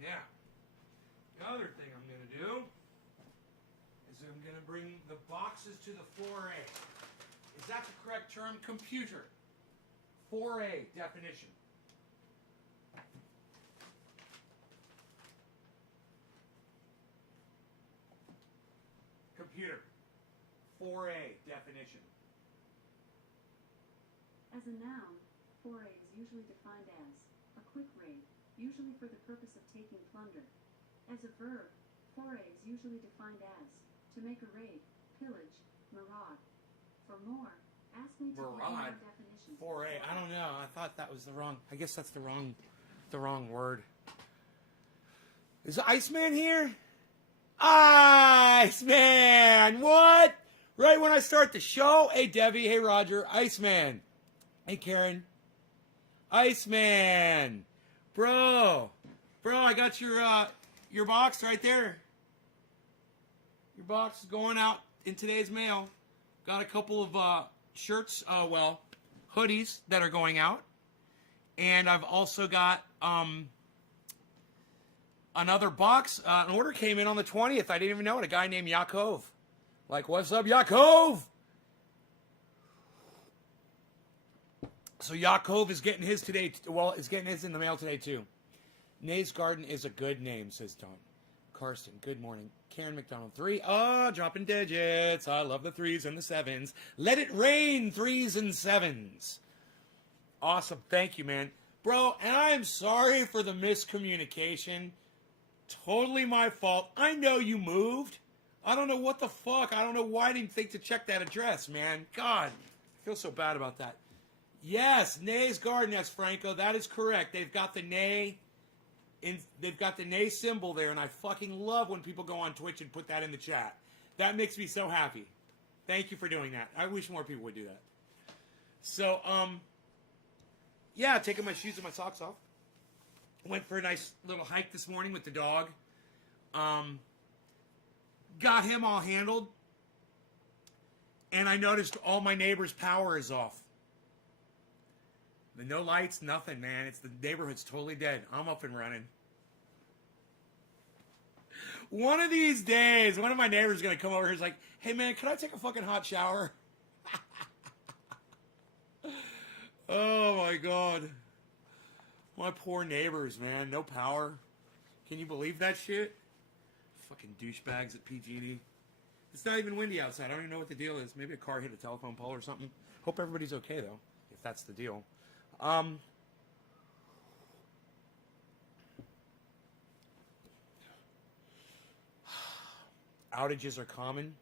Now, the other thing I'm going to do is I'm going to bring the boxes to the 4A. Is that the correct term? Computer. 4A definition. Computer. 4A definition. As a noun, foray is usually defined as a quick raid, usually for the purpose of taking plunder. As a verb, foray is usually defined as to make a raid, pillage, maraud. For more, ask me to bring more definitions. 4A. I don't know. I thought that was the wrong. I guess that's the wrong word. Is Iceman here? Iceman! What? Right when I start the show? Hey, Debbie. Hey, Roger. Iceman. Hey, Karen. Iceman. Bro, I got your box right there. Your box is going out in today's mail. Got a couple of shirts, hoodies that are going out. And I've also got another box. An order came in on the 20th. I didn't even know it. A guy named Yaakov. Like, what's up, Yaakov? So Yaakov is getting his today. Well, is getting his in the mail today, too. Nay's Garden is a good name, says Don. Karsten, good morning. Karen McDonald, 3. Oh, dropping digits. I love the 3s and the 7s. Let it rain, 3s and 7s. Awesome. Thank you, man. Bro, and I'm sorry for the miscommunication. Totally my fault. I know you moved. I don't know what the fuck. I don't know why I didn't think to check that address, man. God, I feel so bad about that. Yes, Nay's Garden, yes, Franco. That is correct. They've got the Nay. They've got the Nay symbol there, and I fucking love when people go on Twitch and put that in the chat. That makes me so happy. Thank you for doing that. I wish more people would do that. So, yeah, taking my shoes and my socks off. Went for a nice little hike this morning with the dog. Got him all handled. And I noticed all my neighbors' power is off. No lights, nothing, man. It's the neighborhood's totally dead. I'm up and running. One of these days, one of my neighbors is going to come over here and is like, hey, man, can I take a fucking hot shower? Oh, my God. My poor neighbors, man. No power. Can you believe that shit? Fucking douchebags at PG&E. It's not even windy outside. I don't even know what the deal is. Maybe a car hit a telephone pole or something. Hope everybody's okay, though, if that's the deal. Outages are common.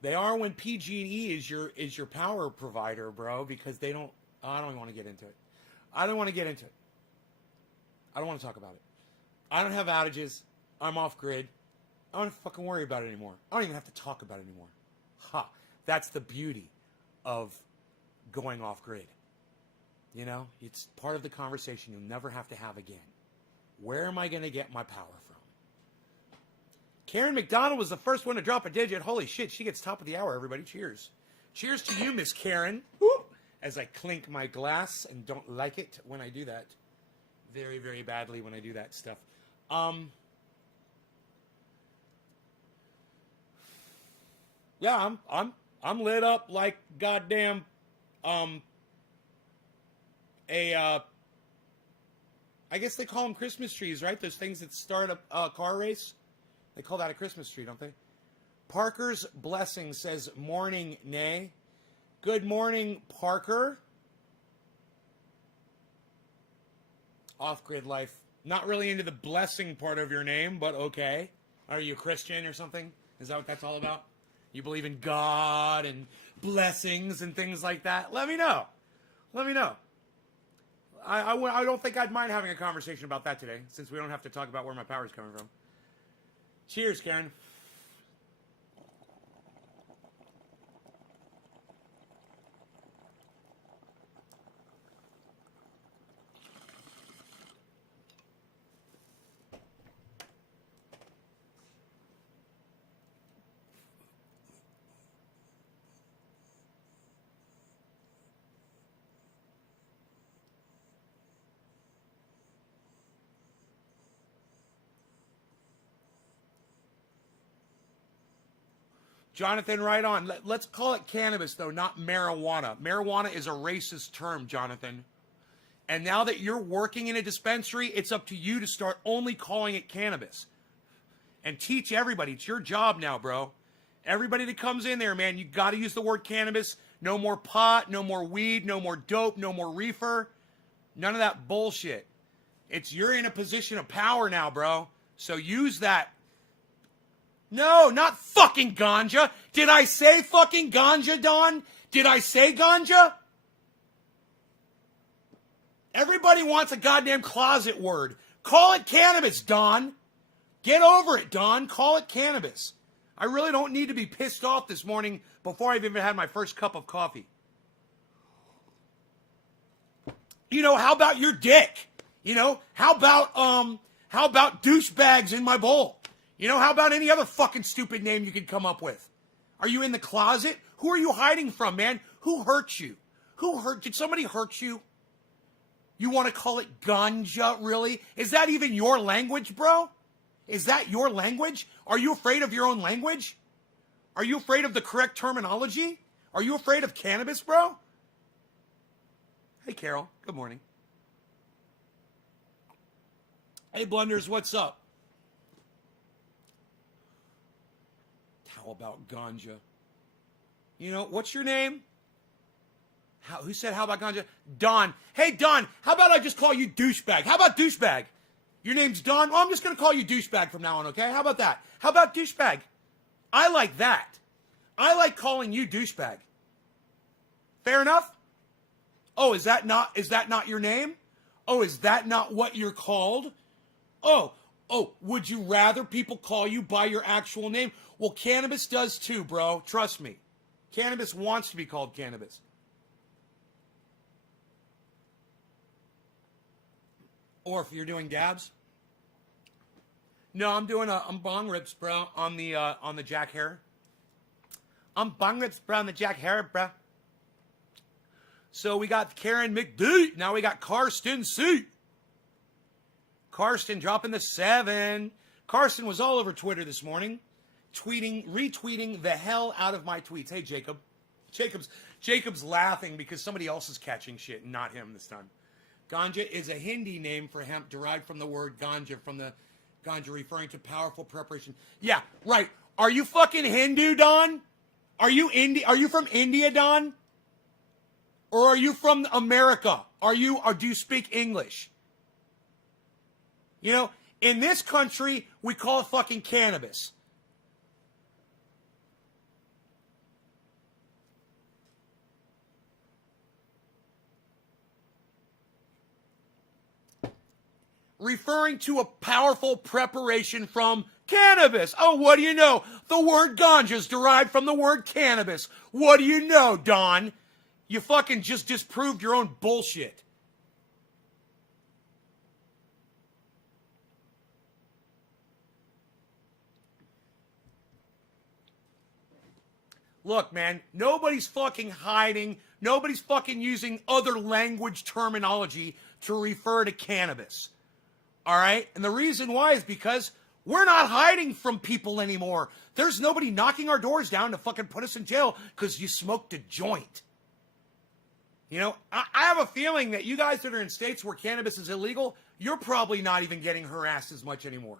They are when PG&E is your power provider, bro, because they don't. I don't even want to get into it. I don't want to get into it. I don't want to talk about it. I don't have outages. I'm off grid. I don't fucking worry about it anymore. I don't even have to talk about it anymore. Ha! That's the beauty of going off grid. You know, it's part of the conversation you'll never have to have again. Where am I going to get my power from? Karen McDonald was the first one to drop a digit. Holy shit, she gets top of the hour, everybody. Cheers. Cheers to you, Miss Karen. Whoop. As I clink my glass and don't like it when I do that. Very, very badly when I do that stuff. Yeah, I'm lit up like goddamn I guess they call them Christmas trees, right? Those things that start a car race. They call that a Christmas tree, don't they? Parker's Blessing says, morning, Nay. Good morning, Parker. Off-grid life. Not really into the blessing part of your name, but okay. Are you a Christian or something? Is that what that's all about? You believe in God and blessings and things like that? Let me know. Let me know. I don't think I'd mind having a conversation about that today, since we don't have to talk about where my power's coming from. Cheers, Karen. Jonathan, right on. Let's call it cannabis, though, not marijuana. Marijuana is a racist term, Jonathan. And now that you're working in a dispensary, it's up to you to start only calling it cannabis. And teach everybody. It's your job now, bro. Everybody that comes in there, man, you got to use the word cannabis. No more pot, no more weed, no more dope, no more reefer. None of that bullshit. You're in a position of power now, bro. So use that. No, not fucking ganja. Did I say fucking ganja, Don? Did I say ganja? Everybody wants a goddamn closet word. Call it cannabis, Don. Get over it, Don. Call it cannabis. I really don't need to be pissed off this morning before I've even had my first cup of coffee. You know, how about your dick? You know, how about douchebags in my bowl? You know, how about any other fucking stupid name you could come up with? Are you in the closet? Who are you hiding from, man? Who hurt you? Did somebody hurt you? You want to call it ganja, really? Is that even your language, bro? Is that your language? Are you afraid of your own language? Are you afraid of the correct terminology? Are you afraid of cannabis, bro? Hey, Carol. Good morning. Hey, Blunders, what's up? How about ganja? You know, what's your name? Who said how about ganja? Don. Hey, Don, how about I just call you douchebag? How about douchebag? Your name's Don? Well, I'm just going to call you douchebag from now on, okay? How about that? How about douchebag? I like that. I like calling you douchebag. Fair enough? Oh, is that not your name? Oh, is that not what you're called? Oh, would you rather people call you by your actual name? Well, cannabis does too, bro. Trust me. Cannabis wants to be called cannabis. Or if you're doing dabs. No, I'm bong rips, bro, on the Jack Herer. I'm bong rips, bro, on the Jack Herer, bro. So we got Karen McD. Now we got Karsten C. Karsten dropping the 7. Karsten was all over Twitter this morning, retweeting the hell out of my tweets. Hey, Jacob. Jacob's laughing because somebody else is catching shit and not him this time. Ganja is a Hindi name for hemp derived from the word ganja, from the ganja referring to powerful preparation. Yeah, right. Are you fucking Hindu, Don? Are you from India, Don? Or are you from America? Or do you speak English? You know, in this country, we call it fucking cannabis. Referring to a powerful preparation from cannabis. Oh, what do you know? The word ganja is derived from the word cannabis. What do you know, Don? You fucking just disproved your own bullshit. Look, man, nobody's fucking hiding. Nobody's fucking using other language terminology to refer to cannabis. All right? And the reason why is because we're not hiding from people anymore. There's nobody knocking our doors down to fucking put us in jail because you smoked a joint. You know, I have a feeling that you guys that are in states where cannabis is illegal, you're probably not even getting harassed as much anymore.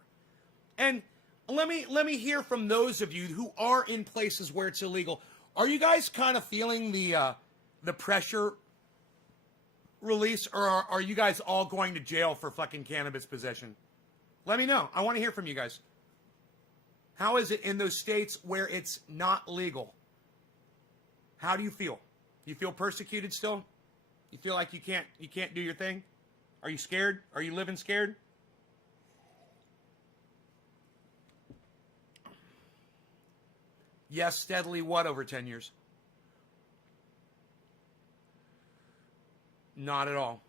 And let me hear from those of you who are in places where it's illegal. Are you guys kind of feeling the pressure release, or are you guys all going to jail for fucking cannabis possession? Let me know. I want to hear from you guys. How is it in those states where it's not legal? How do you feel? You feel persecuted still? You feel like you can't do your thing? Are you scared? Are you living scared? Yes, steadily what over 10 years? Not at all.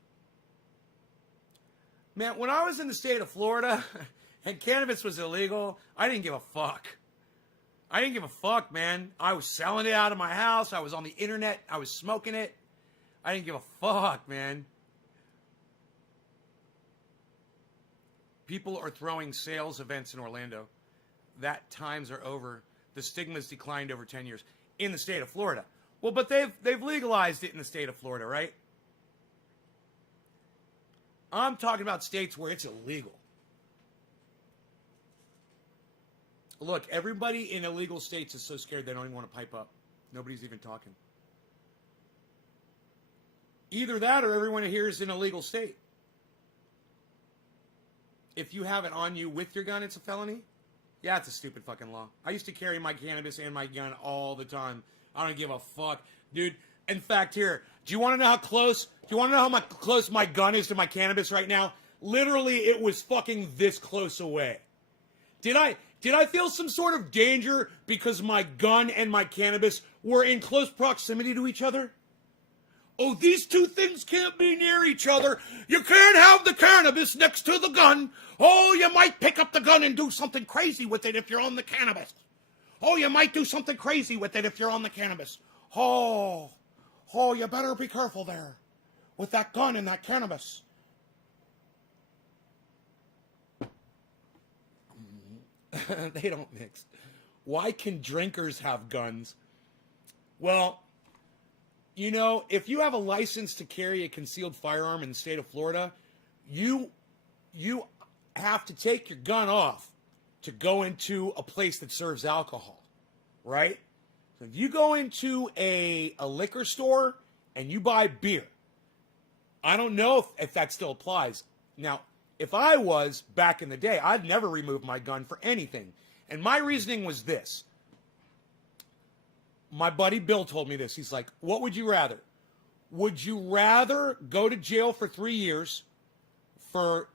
Man, when I was in the state of Florida and cannabis was illegal, I didn't give a fuck. I didn't give a fuck, man. I was selling it out of my house. I was on the internet. I was smoking it. I didn't give a fuck, man. People are throwing sales events in Orlando. That times are over. The stigma's declined over 10 years in the state of Florida. Well, but they've legalized it in the state of Florida, right? I'm talking about states where it's illegal. Look, everybody in illegal states is so scared they don't even want to pipe up. Nobody's even talking. Either that or everyone here is in a legal state. If you have it on you with your gun, it's a felony? Yeah, it's a stupid fucking law. I used to carry my cannabis and my gun all the time. I don't give a fuck. Dude, in fact, here, do you want to know how close? Do you want to know how close my gun is to my cannabis right now? Literally, it was fucking this close away. Did I feel some sort of danger because my gun and my cannabis were in close proximity to each other? Oh, these two things can't be near each other. You can't have the cannabis next to the gun. Oh, you might pick up the gun and do something crazy with it if you're on the cannabis. Oh, you might do something crazy with it if you're on the cannabis. Oh, you better be careful there with that gun and that cannabis. They don't mix. Why can drinkers have guns? Well, you know, if you have a license to carry a concealed firearm in the state of Florida, you have to take your gun off to go into a place that serves alcohol, right? So if you go into a liquor store and you buy beer, I don't know if that still applies. Now, if I was back in the day, I'd never remove my gun for anything. And my reasoning was this. My buddy Bill told me this. He's like, what would you rather? Would you rather go to jail for 3 years for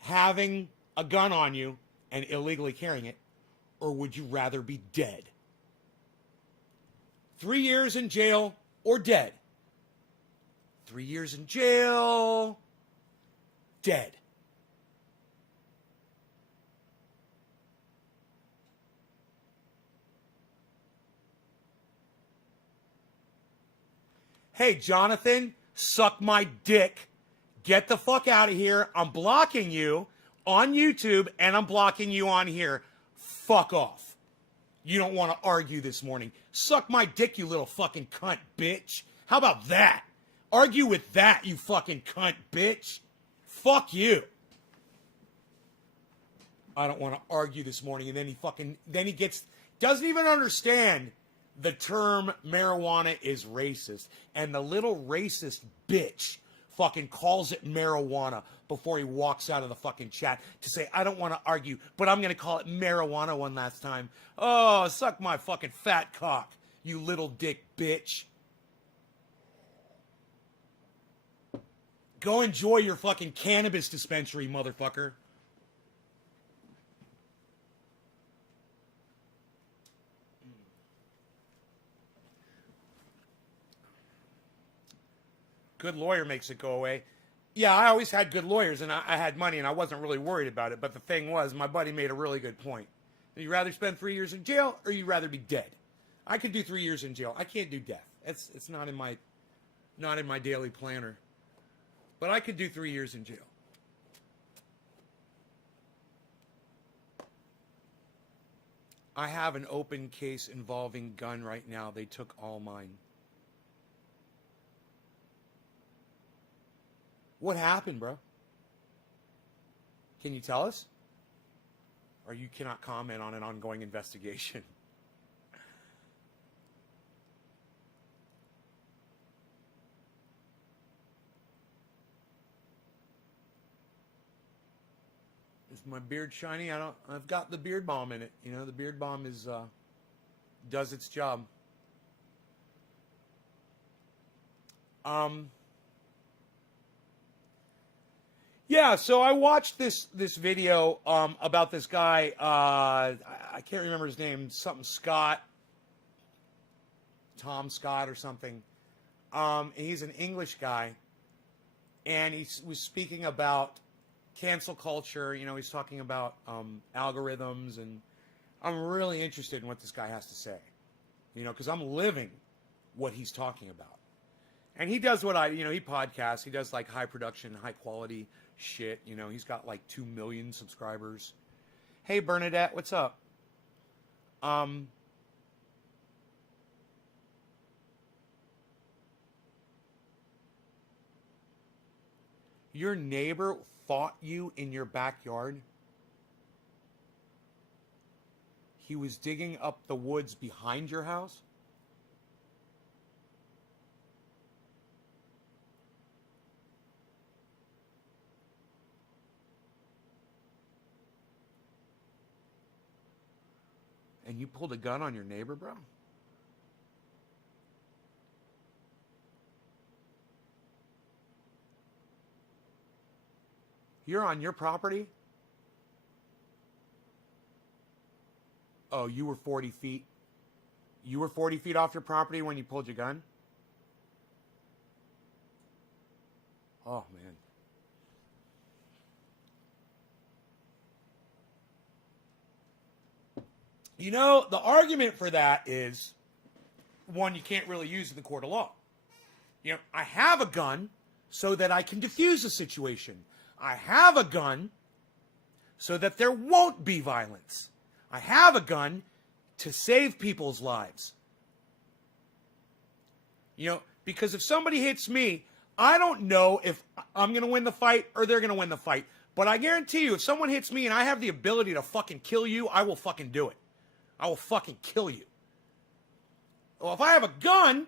having a gun on you and illegally carrying it? Or would you rather be dead? 3 years in jail or dead? 3 years in jail, dead. Hey, Jonathan, suck my dick. Get the fuck out of here. I'm blocking you on YouTube, and I'm blocking you on here. Fuck off. You don't want to argue this morning. Suck my dick, you little fucking cunt, bitch. How about that? Argue with that, you fucking cunt, bitch. Fuck you. I don't want to argue this morning, and then he doesn't even understand the term marijuana is racist, and the little racist bitch fucking calls it marijuana before he walks out of the fucking chat to say, I don't want to argue, but I'm going to call it marijuana one last time. Oh, suck my fucking fat cock, you little dick bitch. Go enjoy your fucking cannabis dispensary, motherfucker. Good lawyer makes it go away. Yeah, I always had good lawyers, and I had money, and I wasn't really worried about it. But the thing was, my buddy made a really good point. Would you rather spend 3 years in jail, or you'd rather be dead? I could do 3 years in jail. I can't do death. It's not in my daily planner. But I could do 3 years in jail. I have an open case involving gun right now. They took all mine. What happened, bro? Can you tell us? Or you cannot comment on an ongoing investigation? Is my beard shiny? I've got the beard balm in it. You know, the beard balm does its job. Yeah, so I watched this video about this guy. I can't remember his name. Something Scott, Tom Scott or something. He's an English guy, and he was speaking about cancel culture. You know, he's talking about algorithms, and I'm really interested in what this guy has to say. You know, because I'm living what he's talking about. And he does what he podcasts. He does like high production, high quality shit. You know, he's got like 2 million subscribers. Hey, Bernadette, what's up? Your neighbor fought you in your backyard? He was digging up the woods behind your house? And you pulled a gun on your neighbor, bro? You're on your property? Oh, you were 40 feet. You were 40 feet off your property when you pulled your gun? Oh, man. You know, the argument for that is one you can't really use in the court of law. You know, I have a gun so that I can defuse a situation. I have a gun so that there won't be violence. I have a gun to save people's lives. You know, because if somebody hits me, I don't know if I'm going to win the fight or they're going to win the fight. But I guarantee you, if someone hits me and I have the ability to fucking kill you, I will fucking do it. I will fucking kill you. Well, if I have a gun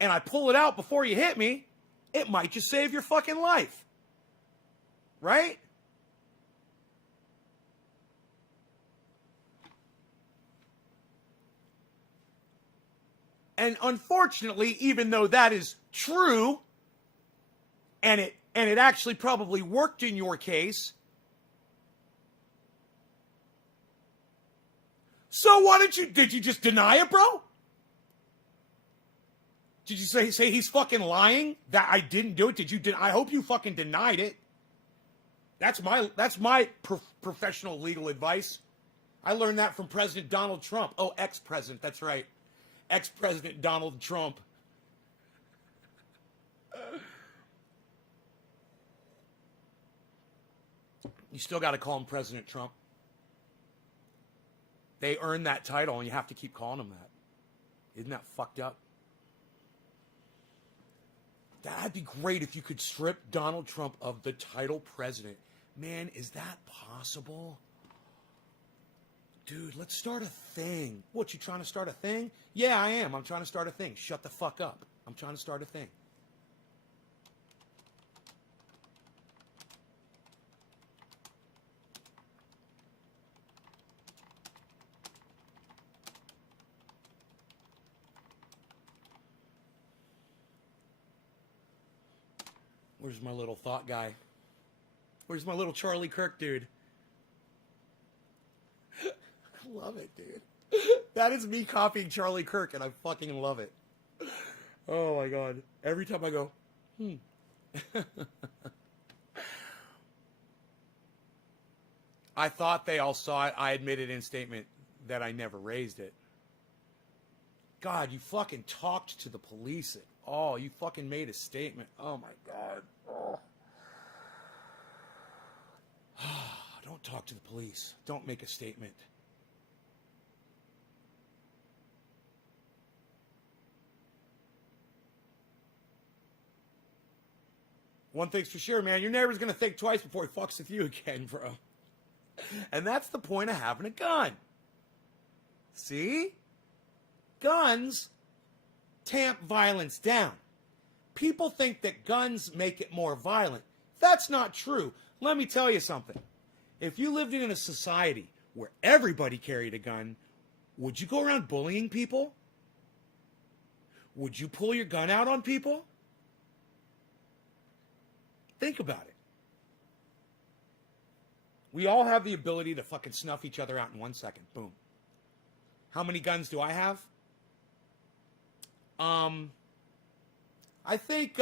and I pull it out before you hit me, it might just save your fucking life. Right? And unfortunately, even though that is true, and it actually probably worked in your case, so did you just deny it, bro? Did you say he's fucking lying that I didn't do it? I hope you fucking denied it. That's my professional legal advice. I learned that from President Donald Trump. Oh, ex-president, that's right. Ex-President Donald Trump. You still got to call him President Trump. They earned that title, and you have to keep calling him that. Isn't that fucked up? That'd be great if you could strip Donald Trump of the title president. Man, is that possible? Dude, let's start a thing. What, you trying to start a thing? Yeah, I am. I'm trying to start a thing. Shut the fuck up. I'm trying to start a thing. Where's my little thought guy? Where's my little Charlie Kirk dude? I love it, dude. That is me copying Charlie Kirk, and I fucking love it. Oh, my God. Every time I go, I thought they all saw it. I admitted in statement that I never raised it. God, you fucking talked to the police. Oh, you fucking made a statement. Oh, my God. Oh. Don't talk to the police. Don't make a statement. One thing's for sure, man. Your neighbor's going to think twice before he fucks with you again, bro. And that's the point of having a gun. See? Guns tamp violence down. People think that guns make it more violent. That's not true. Let me tell you something. If you lived in a society where everybody carried a gun, would you go around bullying people? Would you pull your gun out on people? Think about it. We all have the ability to fucking snuff each other out in 1 second. Boom. How many guns do I have? I think,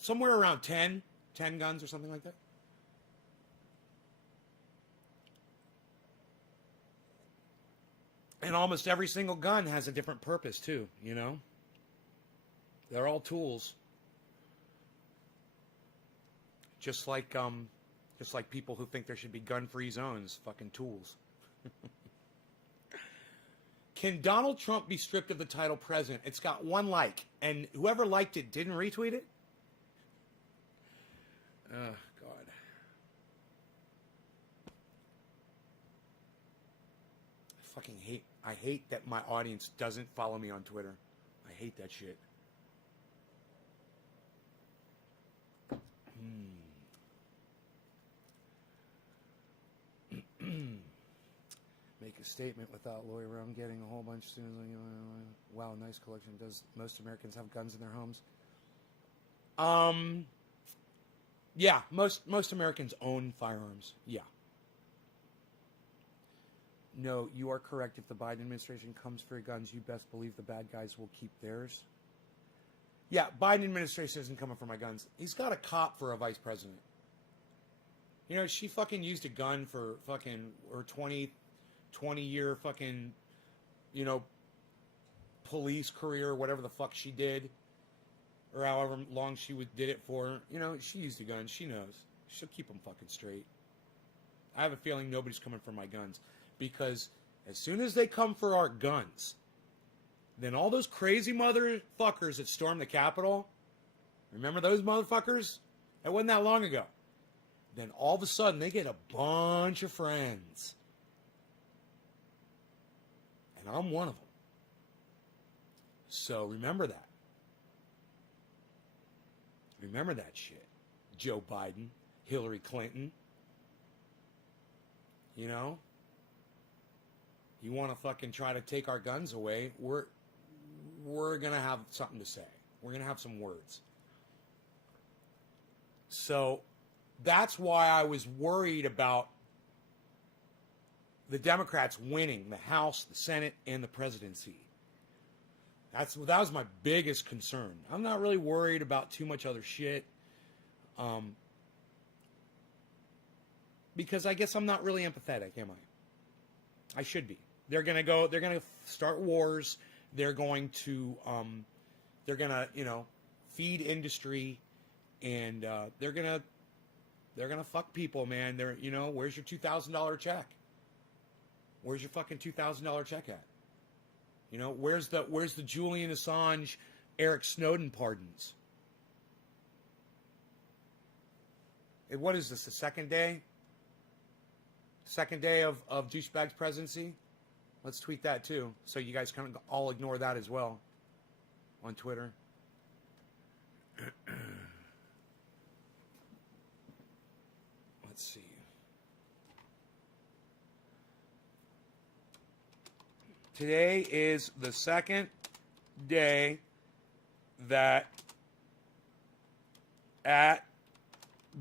somewhere around 10 guns or something like that. And almost every single gun has a different purpose too, you know? They're all tools. Just like people who think there should be gun-free zones, fucking tools. Can Donald Trump be stripped of the title president? It's got 1 like, and whoever liked it didn't retweet it? Oh, God. I hate that my audience doesn't follow me on Twitter. I hate that shit. Make a statement without lawyer I'm getting a whole bunch of students. Wow, nice collection. Does most Americans have guns in their homes? Yeah, most Americans own firearms. Yeah. No, you are correct. If the Biden administration comes for guns, you best believe the bad guys will keep theirs. Yeah, Biden administration isn't coming for my guns. He's got a cop for a vice president. You know, she fucking used a gun for fucking her 20-year fucking, you know, police career, whatever the fuck she did, or however long she did it for. You know, she used a gun. She knows. She'll keep them fucking straight. I have a feeling nobody's coming for my guns, because as soon as they come for our guns, then all those crazy motherfuckers that stormed the Capitol, remember those motherfuckers? That wasn't that long ago. Then all of a sudden they get a bunch of friends. And I'm one of them. So remember that. Remember that shit. Joe Biden, Hillary Clinton. You know? You want to fucking try to take our guns away, we're going to have something to say. We're going to have some words. So that's why I was worried about the Democrats winning the House, the Senate, and the presidency. That was my biggest concern. I'm not really worried about too much other shit. Because I guess I'm not really empathetic, am I? I should be. They're going to start wars. They're going to, you know, feed industry, and they're going to fuck people, man. You know, where's your $2,000 check? Where's your fucking $2,000 check at? You know, where's the Julian Assange, Eric Snowden pardons? What is this, the second day? Second day of douchebag's presidency? Let's tweet that too, so you guys kind of all ignore that as well on Twitter. Let's see. Today is the second day that at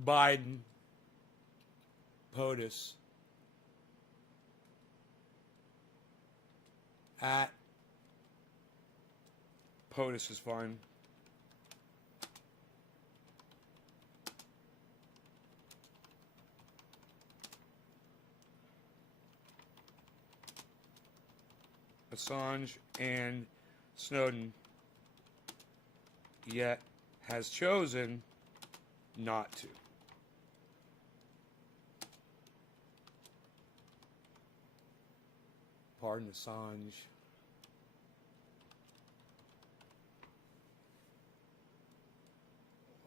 Biden POTUS at POTUS is fine. Assange and Snowden yet has chosen not to. Pardon Assange.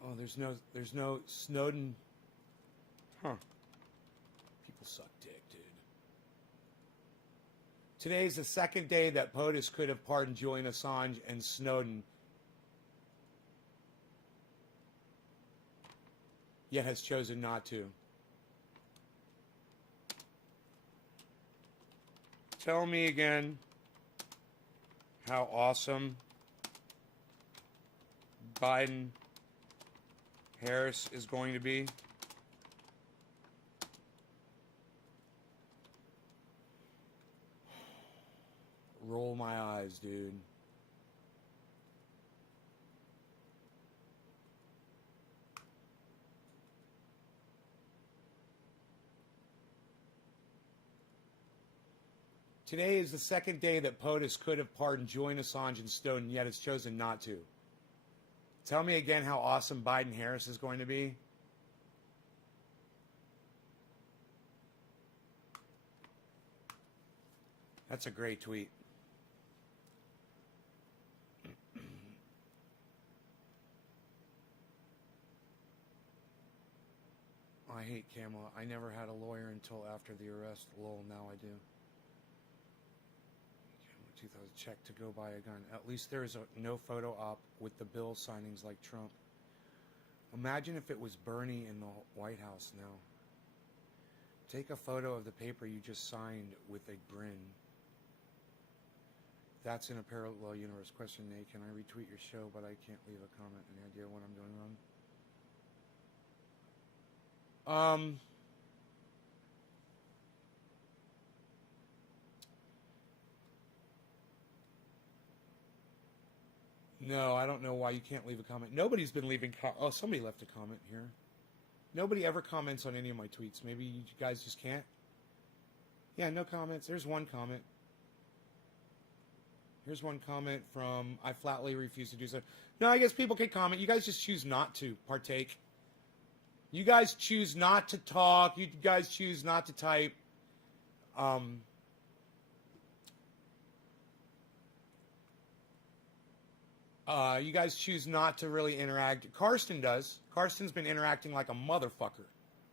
Oh, there's no Snowden. Huh. People suck dick, dude. Today's the second day that POTUS could have pardoned Julian Assange and Snowden, yet has chosen not to. Tell me again how awesome Biden Harris is going to be. Roll my eyes, dude. Today is the second day that POTUS could have pardoned Julian Assange and Snowden, yet has chosen not to. Tell me again how awesome Biden Harris is going to be. That's a great tweet. I hate Camelot. I never had a lawyer until after the arrest. Lol, now I do. 2000 check to go buy a gun. At least there's no photo op with the bill signings like Trump. Imagine if it was Bernie in the White House now. Take a photo of the paper you just signed with a grin. That's in a parallel universe. Question A, can I retweet your show but I can't leave a comment? Any idea what I'm doing wrong? No, I don't know why you can't leave a comment. Nobody's been leaving oh, somebody left a comment here. Nobody ever comments on any of my tweets. Maybe you guys just can't? Yeah, no comments. There's one comment. Here's one comment from, I flatly refuse to do so. No, I guess people can comment. You guys just choose not to partake. You guys choose not to talk. You guys choose not to type. You guys choose not to really interact. Karsten does. Karsten's been interacting like a motherfucker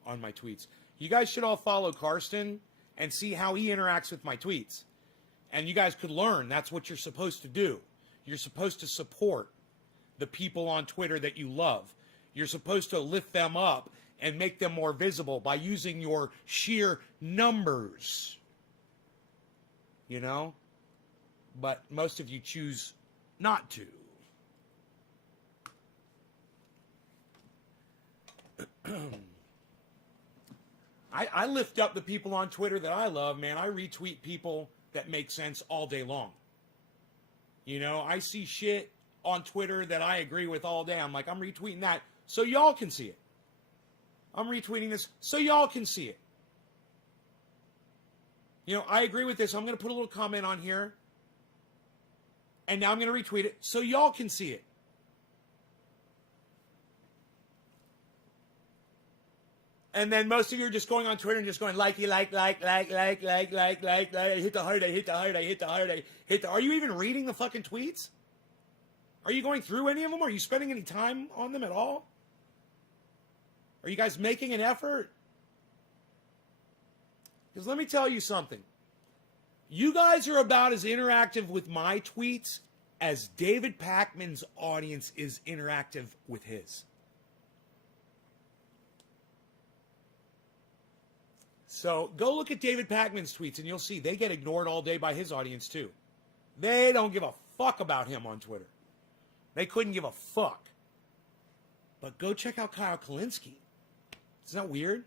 on my tweets. You guys should all follow Karsten and see how he interacts with my tweets. And you guys could learn that's what you're supposed to do. You're supposed to support the people on Twitter that you love. You're supposed to lift them up and make them more visible by using your sheer numbers. You know? But most of you choose not to. I lift up the people on Twitter that I love, man. I retweet people that make sense all day long. You know, I see shit on Twitter that I agree with all day. I'm like, I'm retweeting that so y'all can see it. I'm retweeting this so y'all can see it. You know, I agree with this. I'm going to put a little comment on here. And now I'm going to retweet it so y'all can see it. And then most of you are just going on Twitter and just going like, hit the heart, I hit the heart, I hit the heart, I hit the... Are you even reading the fucking tweets? Are you going through any of them? Are you spending any time on them at all? Are you guys making an effort? Because let me tell you something. You guys are about as interactive with my tweets as David Pakman's audience is interactive with his. So go look at David Pakman's tweets and you'll see they get ignored all day by his audience too. They don't give a fuck about him on Twitter. They couldn't give a fuck. But go check out Kyle Kulinski. Isn't that weird?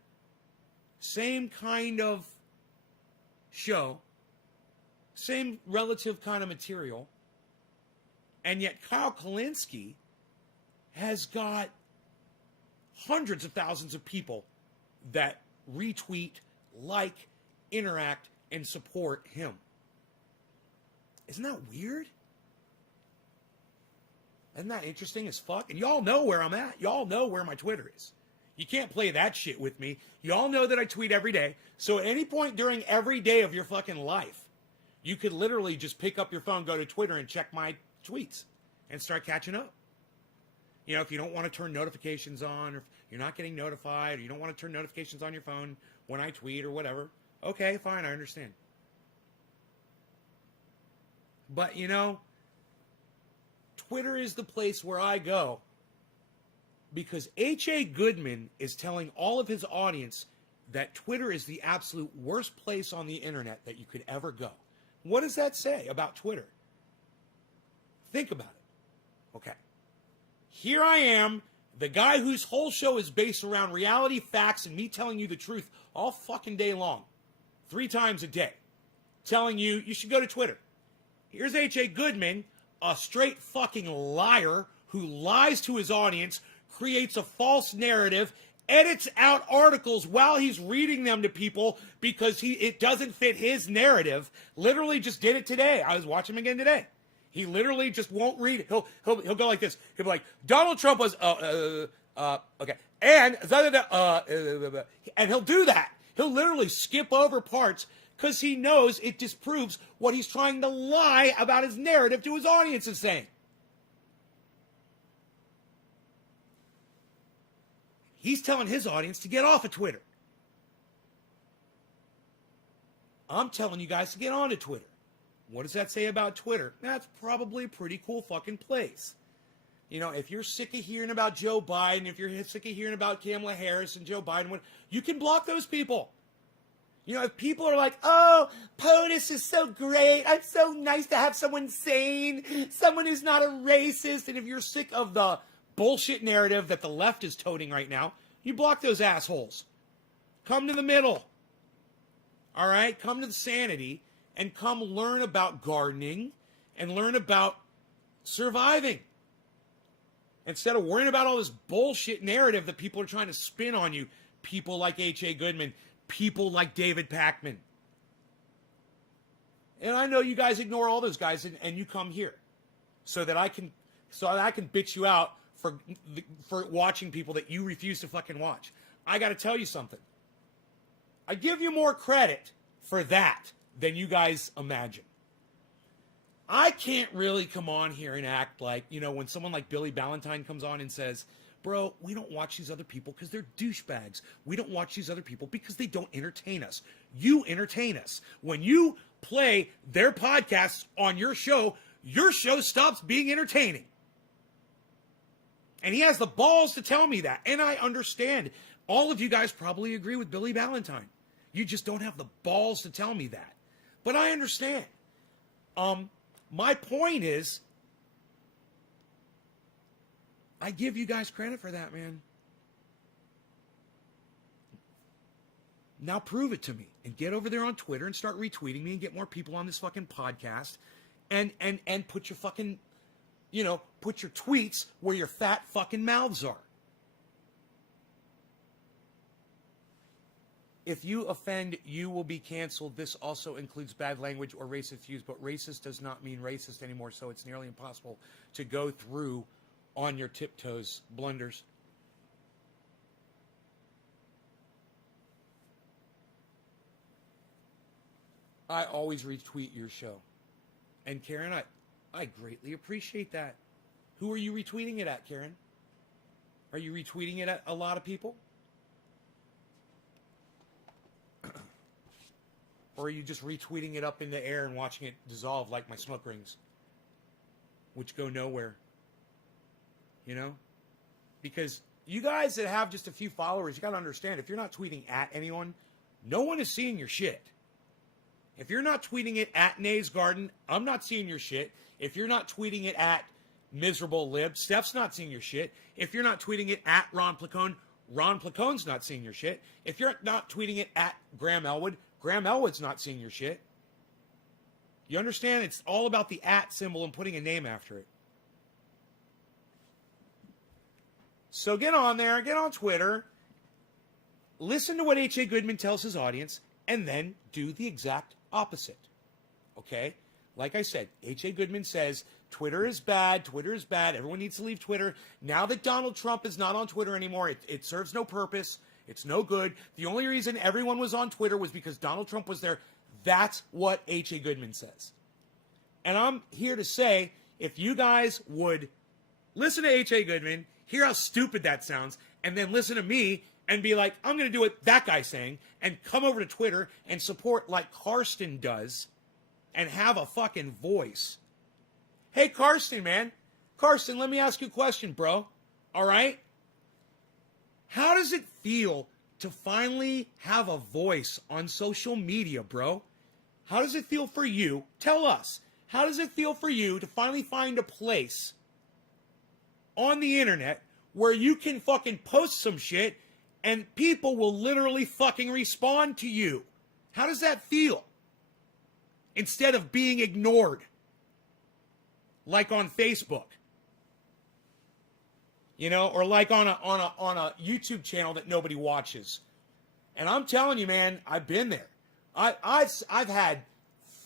Same kind of show. Same relative kind of material. And yet Kyle Kulinski has got hundreds of thousands of people that retweet, like, interact, and support him. Isn't that weird? Isn't that interesting as fuck? And y'all know where I'm at. Y'all know where my Twitter is. You can't play that shit with me. Y'all know that I tweet every day. So at any point during every day of your fucking life, you could literally just pick up your phone, go to Twitter, and check my tweets and start catching up. You know, if you don't want to turn notifications on, or if you're not getting notified, or you don't want to turn notifications on your phone when I tweet or whatever, okay, fine, I understand. But, you know, Twitter is the place where I go because H.A. Goodman is telling all of his audience that Twitter is the absolute worst place on the internet that you could ever go. What does that say about Twitter? Think about it. Okay. Here I am, the guy whose whole show is based around reality, facts, and me telling you the truth all fucking day long, 3 times a day, telling you you should go to Twitter. Here's H.A. Goodman, a straight fucking liar who lies to his audience, creates a false narrative, edits out articles while he's reading them to people because it doesn't fit his narrative. Literally just did it today. I was watching him again today. He literally just won't read. He'll go like this. He'll be like, Donald Trump was okay, and and he'll do that. He'll literally skip over parts because he knows it disproves what he's trying to lie about his narrative to his audience is saying. He's telling his audience to get off of Twitter. I'm telling you guys to get onto Twitter. What does that say about Twitter? That's probably a pretty cool fucking place. You know, if you're sick of hearing about Joe Biden, if you're sick of hearing about Kamala Harris and Joe Biden, you can block those people. You know, if people are like, oh, POTUS is so great. I'm so nice to have someone sane, someone who's not a racist. And if you're sick of the bullshit narrative that the left is toting right now, you block those assholes. Come to the middle. All right? Come to the sanity and come learn about gardening and learn about surviving. Instead of worrying about all this bullshit narrative that people are trying to spin on you, people like H.A. Goodman, people like David Pakman. And I know you guys ignore all those guys and you come here so that I can bitch you out for watching people that you refuse to fucking watch. I got to tell you something. I give you more credit for that than you guys imagine. I can't really come on here and act like, you know, when someone like Billy Ballantyne comes on and says, bro, we don't watch these other people because they're douchebags. We don't watch these other people because they don't entertain us. You entertain us. When you play their podcasts on your show stops being entertaining. And he has the balls to tell me that. And I understand. All of you guys probably agree with Billy Ballantyne. You just don't have the balls to tell me that. But I understand. My point is, I give you guys credit for that, man. Now prove it to me and get over there on Twitter and start retweeting me and get more people on this fucking podcast and put your fucking, you know, put your tweets where your fat fucking mouths are. If you offend, you will be canceled. This also includes bad language or racist views, but racist does not mean racist anymore, so it's nearly impossible to go through on your tiptoes, blunders. I always retweet your show. And Karen, I greatly appreciate that. Who are you retweeting it at, Karen? Are you retweeting it at a lot of people? Or are you just retweeting it up in the air and watching it dissolve like my smoke rings, which go nowhere? You know? Because you guys that have just a few followers, you got to understand, if you're not tweeting at anyone, no one is seeing your shit. If you're not tweeting it at Nays Garden, I'm not seeing your shit. If you're not tweeting it at Miserable Lib, Steph's not seeing your shit. If you're not tweeting it at Ron Placone, Ron Placone's not seeing your shit. If you're not tweeting it at Graham Elwood, Graham Elwood's not seeing your shit. You understand? It's all about the at symbol and putting a name after it. So get on there, get on Twitter, listen to what H.A. Goodman tells his audience, and then do the exact opposite. Okay? Like I said, H.A. Goodman says, Twitter is bad, everyone needs to leave Twitter. Now that Donald Trump is not on Twitter anymore, it serves no purpose. It's no good. The only reason everyone was on Twitter was because Donald Trump was there. That's what H.A. Goodman says. And I'm here to say, if you guys would listen to H.A. Goodman, hear how stupid that sounds, and then listen to me and be like, I'm going to do what that guy's saying, and come over to Twitter and support like Karsten does and have a fucking voice. Hey, Karsten, man. Karsten, let me ask you a question, bro. All right? How does it feel to finally have a voice on social media, bro? How does it feel for you? Tell us. How does it feel for you to finally find a place on the internet where you can fucking post some shit and people will literally fucking respond to you? How does that feel? Instead of being ignored. Like on Facebook. You know, or like on a YouTube channel that nobody watches. And I'm telling you, man, I've been there. I've had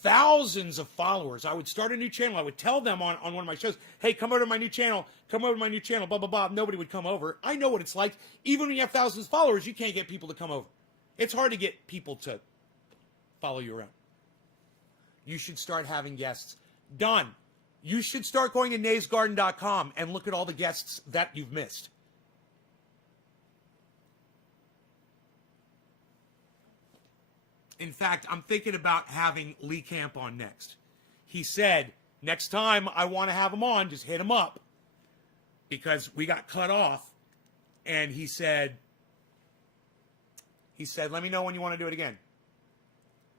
thousands of followers. I would start a new channel. I would tell them on one of my shows, hey, come over to my new channel. Come over to my new channel, blah, blah, blah. Nobody would come over. I know what it's like. Even when you have thousands of followers, you can't get people to come over. It's hard to get people to follow you around. You should start having guests. Don, you should start going to naysgarden.com and look at all the guests that you've missed. In fact, I'm thinking about having Lee Camp on next. He said, next time I want to have him on, just hit him up. Because we got cut off. And he said, let me know when you want to do it again.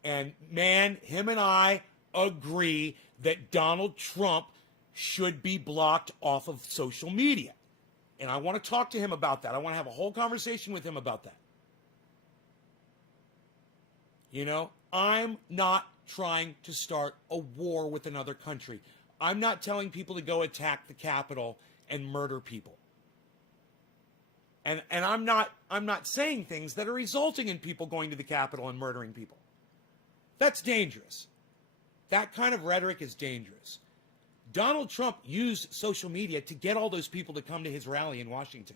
And man, him and I agree that Donald Trump should be blocked off of social media. And I want to talk to him about that. I want to have a whole conversation with him about that. You know, I'm not trying to start a war with another country. I'm not telling people to go attack the Capitol and murder people. And I'm not saying things that are resulting in people going to the Capitol and murdering people. That's dangerous. That kind of rhetoric is dangerous. Donald Trump used social media to get all those people to come to his rally in Washington.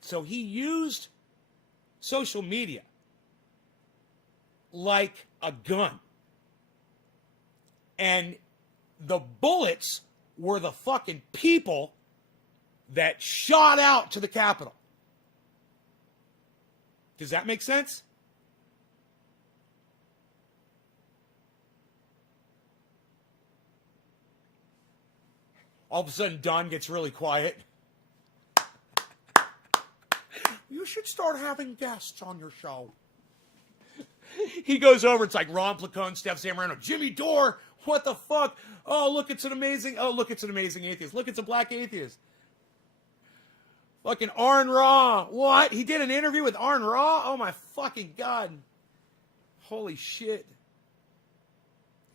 So he used social media like a gun. And the bullets were the fucking people that shot out to the Capitol. Does that make sense? All of a sudden, Don gets really quiet. You should start having guests on your show. He goes over, it's like Ron Placone, Steph Zamorano, Jimmy Dore, what the fuck? Look, it's an amazing atheist. Look, it's a black atheist. Fucking Arn Ra. What? He did an interview with Arn Ra? Oh my fucking God. Holy shit.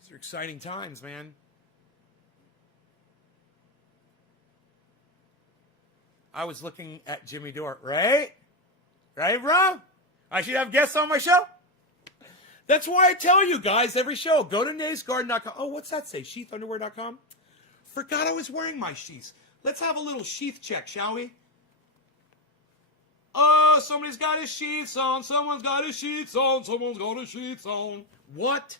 These are exciting times, man. I was looking at Jimmy Dore, right? Right, bro? I should have guests on my show. That's why I tell you guys every show, go to naysgarden.com. Oh, what's that say? Sheathunderwear.com? Forgot I was wearing my sheaths. Let's have a little sheath check, shall we? Oh, somebody's got his sheaths on. Someone's got his sheaths on. Someone's got his sheaths on. What?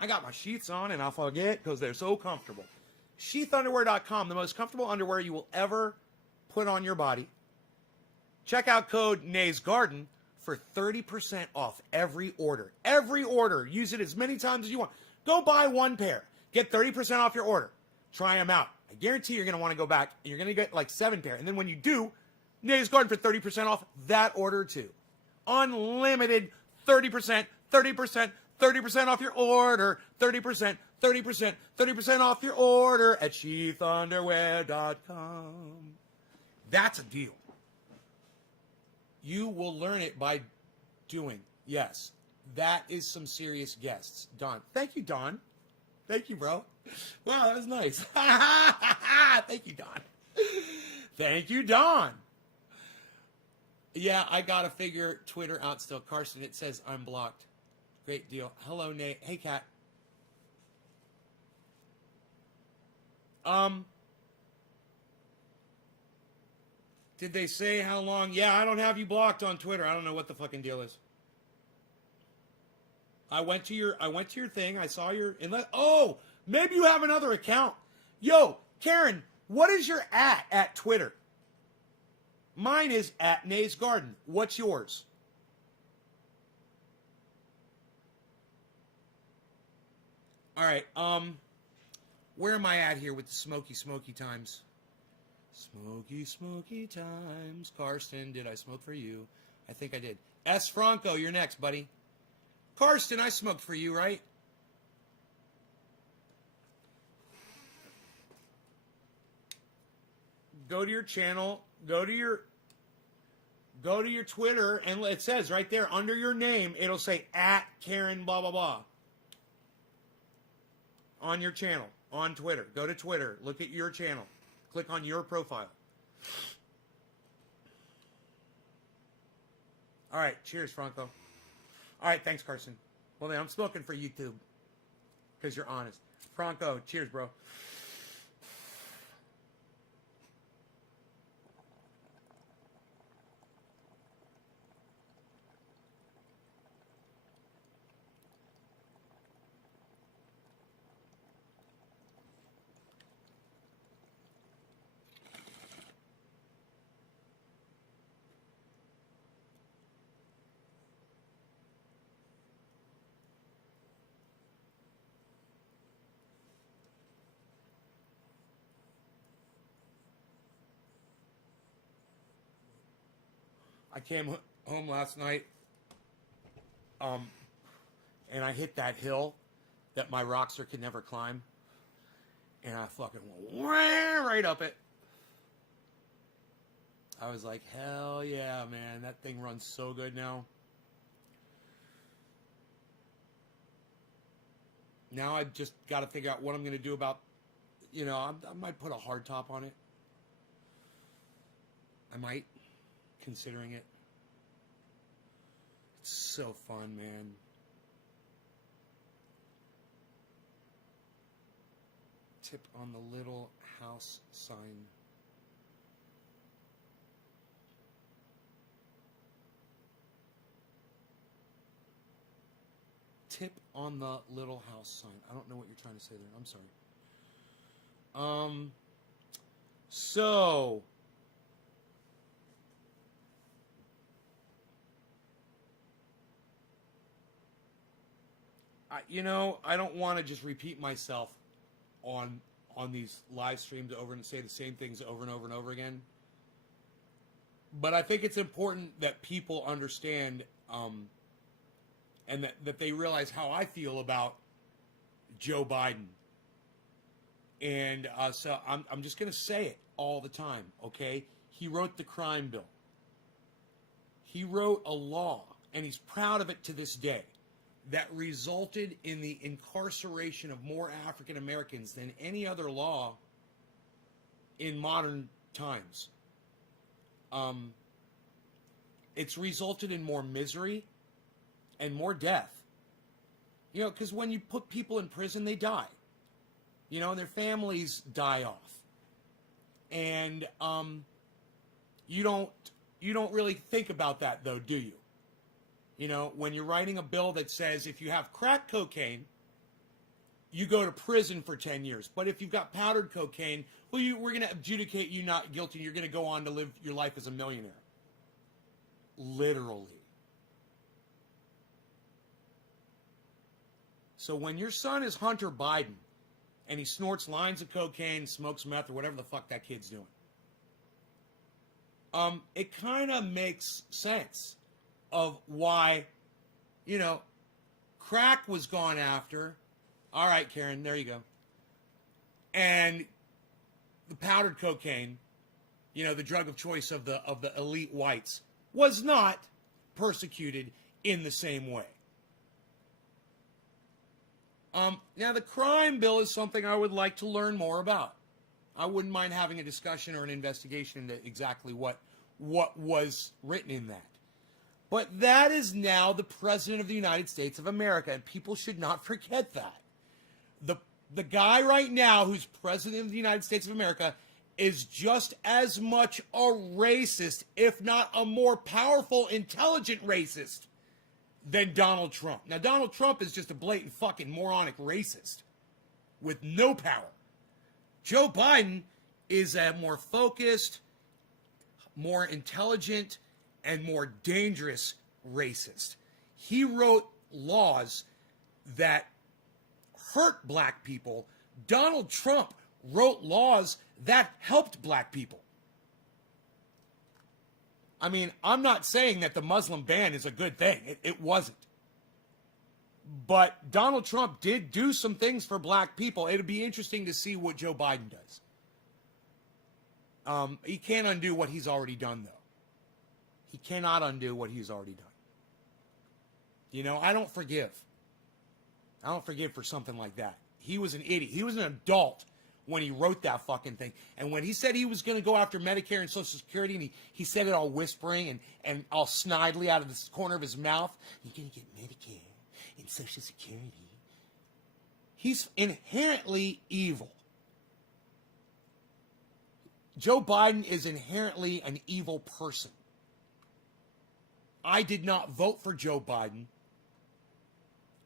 I got my sheaths on and I'll forget because they're so comfortable. Sheathunderwear.com, the most comfortable underwear you will ever put on your body. Check out code naysgarden for 30% off every order. Every order. Use it as many times as you want. Go buy one pair. Get 30% off your order. Try them out. I guarantee you're going to want to go back. You're going to get like 7 pair. And then when you do, Nays Garden for 30% off that order too. Unlimited 30%, 30%, 30% off your order. 30%, 30%, 30% off your order at sheathunderwear.com. That's a deal. You will learn it by doing. Yes, that is some serious guests. Don. Thank you, Don. Thank you, bro. Wow, that was nice. Thank you, Don. Thank you, Don. Yeah, I got to figure Twitter out still. Carson, it says I'm blocked. Great deal. Hello, Nate. Hey, Kat. Did they say how long? Yeah, I don't have you blocked on Twitter. I don't know what the fucking deal is. I went to your thing. I saw your oh, maybe you have another account. Yo, Karen, what is your at Twitter? Mine is at Nays Garden. What's yours? All right. Where am I at here with the smoky times? Smoky times. Karsten, did I smoke for you? I think I did. S. Franco, you're next, buddy. Karsten, I smoked for you, right? Go to your channel. Go to your Twitter, and it says right there under your name, it'll say at Karen blah blah blah. On your channel, on Twitter. Go to Twitter. Look at your channel. Click on your profile. All right. Cheers, Franco. All right. Thanks, Carson. Well, then I'm smoking for YouTube because you're honest. Franco, cheers, bro. I came home last night, and I hit that hill that my Rockster could never climb, and I fucking went right up it. I was like, hell yeah, man, that thing runs so good now. Now I just got to figure out what I'm going to do about, I might put a hard top on it. I might, considering it. It's so fun, man. Tip on the little house sign. Tip on the little house sign. I don't know what you're trying to say there. I'm sorry. So I don't want to just repeat myself on these live streams over and say the same things over and over and over again. But I think it's important that people understand and that they realize how I feel about Joe Biden. And so I'm just going to say it all the time, okay? He wrote the crime bill. He wrote a law, and he's proud of it to this day, that resulted in the incarceration of more African Americans than any other law in modern times. It's resulted in more misery and more death. Because when you put people in prison, they die. Their families die off. And you don't really think about that, though, do you? When you're writing a bill that says if you have crack cocaine, you go to prison for 10 years. But if you've got powdered cocaine, well, we're going to adjudicate you not guilty. You're going to go on to live your life as a millionaire. Literally. So when your son is Hunter Biden and he snorts lines of cocaine, smokes meth, or whatever the fuck that kid's doing, it kind of makes sense of why, crack was gone after. All right, Karen, there you go. And the powdered cocaine, the drug of choice of the elite whites, was not persecuted in the same way. Now, the crime bill is something I would like to learn more about. I wouldn't mind having a discussion or an investigation into exactly what was written in that. But that is now the President of the United States of America, and people should not forget that. The guy right now who's President of the United States of America is just as much a racist, if not a more powerful, intelligent racist than Donald Trump. Now, Donald Trump is just a blatant fucking moronic racist with no power. Joe Biden is a more focused, more intelligent, and more dangerous racist. He wrote laws that hurt black people. Donald Trump wrote laws that helped black people. I mean, I'm not saying that the Muslim ban is a good thing. It wasn't. But Donald Trump did do some things for black people. It'd be interesting to see what Joe Biden does. He can't undo what he's already done, though. He cannot undo what he's already done. I don't forgive. I don't forgive for something like that. He was an idiot. He was an adult when he wrote that fucking thing. And when he said he was going to go after Medicare and Social Security, and he said it all whispering and all snidely out of the corner of his mouth, you're going to get Medicare and Social Security. He's inherently evil. Joe Biden is inherently an evil person. I did not vote for Joe Biden.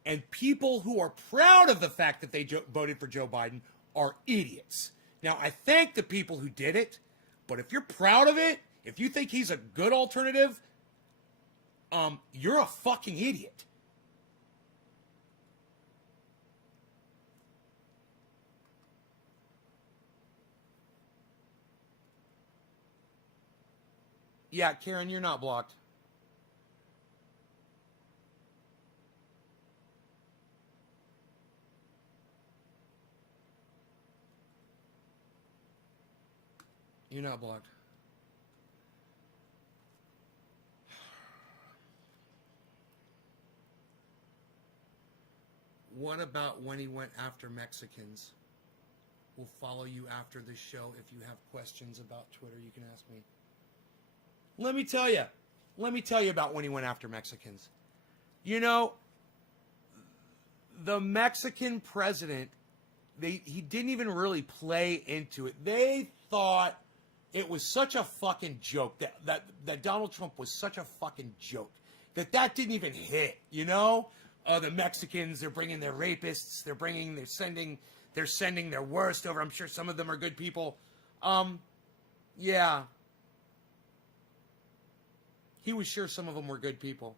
And people who are proud of the fact that they voted for Joe Biden are idiots. Now, I thank the people who did it, but if you're proud of it, if you think he's a good alternative, you're a fucking idiot. Yeah, Karen, you're not blocked. You're not blocked. What about when he went after Mexicans? We'll follow you after the show. If you have questions about Twitter, you can ask me. Let me tell you. Let me tell you about when he went after Mexicans. You know, the Mexican president, he didn't even really play into it. They thought it was such a fucking joke that Donald Trump was such a fucking joke that didn't even hit, you know? The Mexicans, they're bringing their rapists, they're sending their worst over. I'm sure some of them are good people. Yeah. He was sure some of them were good people.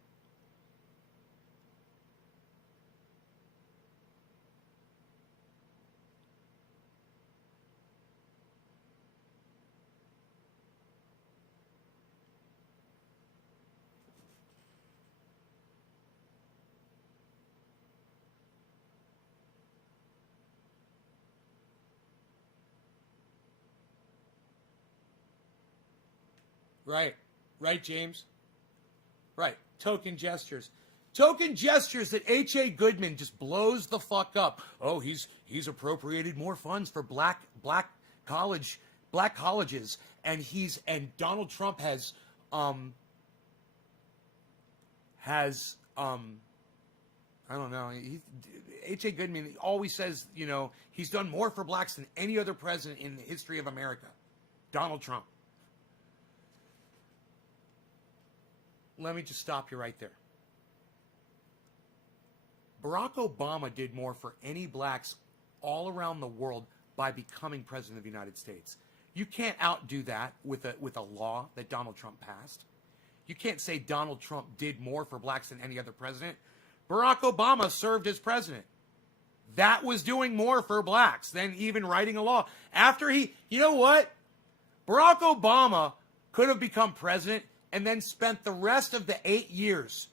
Right. Right, James? Right. Token gestures. Token gestures that H.A. Goodman just blows the fuck up. Oh, he's appropriated more funds for black colleges, and Donald Trump has I don't know. H.A. Goodman always says, you know, he's done more for blacks than any other president in the history of America. Donald Trump. Let me just stop you right there. Barack Obama did more for any blacks all around the world by becoming president of the United States. You can't outdo that with a law that Donald Trump passed. You can't say Donald Trump did more for blacks than any other president. Barack Obama served as president. That was doing more for blacks than even writing a law. After you know what? Barack Obama could have become president and then spent the rest of the 8 years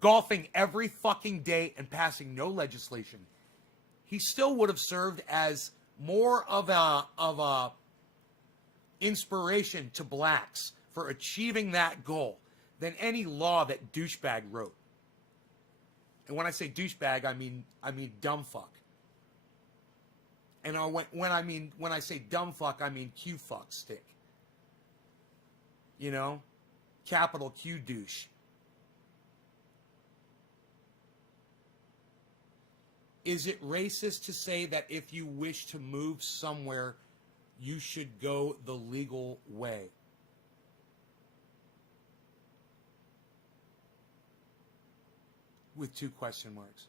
golfing every fucking day and passing no legislation. He still would have served as more of a inspiration to blacks for achieving that goal than any law that douchebag wrote. And when I say douchebag, I mean dumb fuck. And when I say dumb fuck, I mean Q fuck stick. You know? Capital Q douche. Is it racist to say that if you wish to move somewhere, you should go the legal way? With 2 question marks.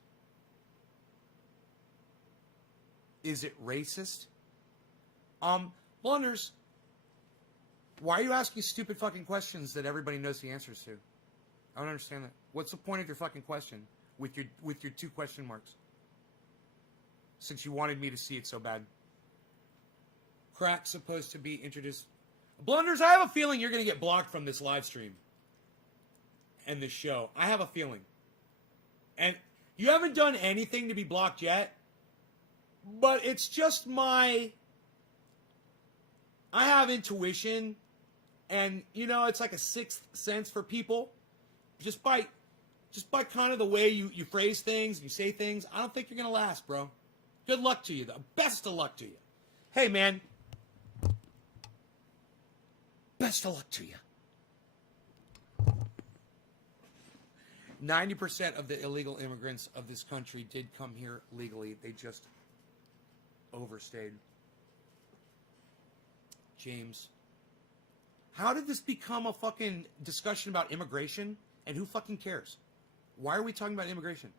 Is it racist? Blunders, why are you asking stupid fucking questions that everybody knows the answers to? I don't understand that. What's the point of your fucking question with your 2 question marks? Since you wanted me to see it so bad. Crack supposed to be introduced. Blunders, I have a feeling you're going to get blocked from this live stream and this show. I have a feeling. And you haven't done anything to be blocked yet, but it's just I have intuition, and you know, it's like a 6th sense for people. Just by kind of the way you phrase things and you say things, I don't think you're gonna last, bro. Good luck to you, though. Best of luck to you. Hey, man. Best of luck to you. 90% of the illegal immigrants of this country did come here legally. They just overstayed. James. How did this become a fucking discussion about immigration? And who fucking cares? Why are we talking about immigration?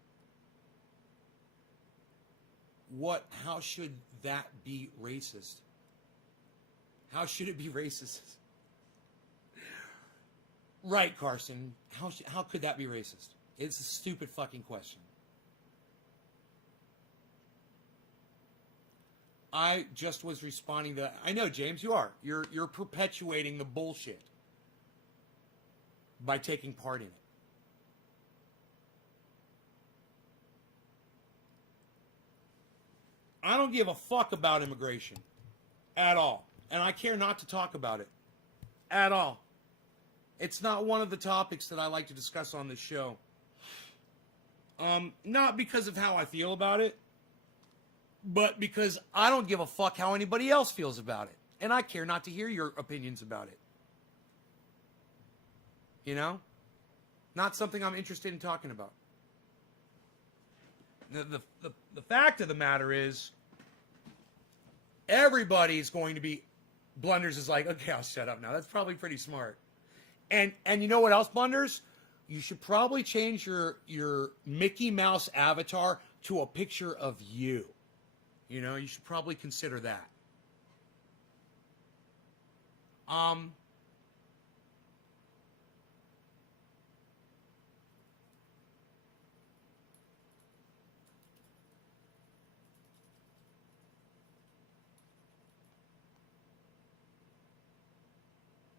How should that be racist? How should it be racist? Right, Carson. How could that be racist? It's a stupid fucking question. I just was responding to that. I know, James, you are. You're perpetuating the bullshit. by taking part in it. I don't give a fuck about immigration at all. And I care not to talk about it at all. It's not one of the topics that I like to discuss on this show. Not because of how I feel about it, but because I don't give a fuck how anybody else feels about it. And I care not to hear your opinions about it. You know? Not something I'm interested in talking about. The fact of the matter is, everybody's going to be... Blunders is like, okay, I'll shut up now. That's probably pretty smart. And you know what else, Blunders? You should probably change your Mickey Mouse avatar to a picture of you. You know, you should probably consider that.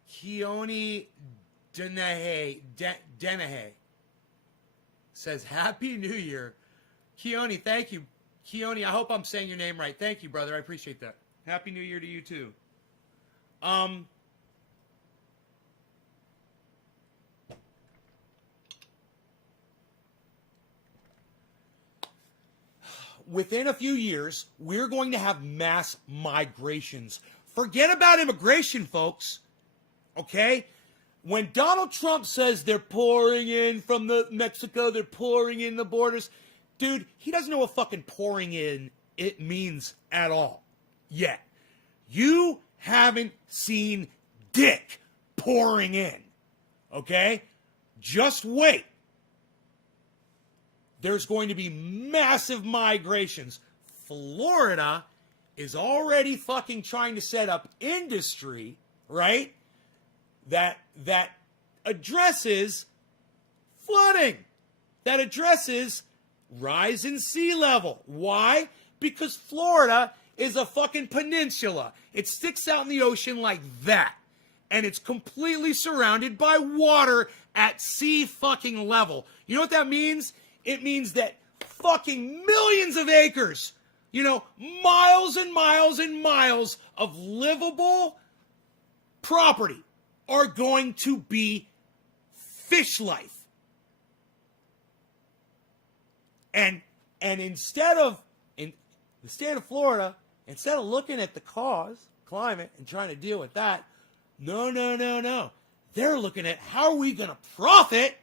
Keone Denahe says, Happy New Year. Keone, thank you. Keone, I hope I'm saying your name right. Thank you, brother. I appreciate that. Happy New Year to you, too. Within a few years, we're going to have mass migrations. Forget about immigration, folks. Okay? When Donald Trump says they're pouring in from Mexico, they're pouring in the borders, dude, he doesn't know what fucking pouring in it means at all. Yet. You haven't seen dick pouring in. Okay? Just wait. There's going to be massive migrations. Florida is already fucking trying to set up industry, right? That addresses flooding, that addresses rise in sea level. Why? Because Florida is a fucking peninsula. It sticks out in the ocean like that. And it's completely surrounded by water at sea fucking level. You know what that means? It means that fucking millions of acres, you know, miles and miles and miles of livable property are going to be fish life. And instead of, in the state of Florida, instead of looking at the climate, and trying to deal with that, no. They're looking at how are we going to profit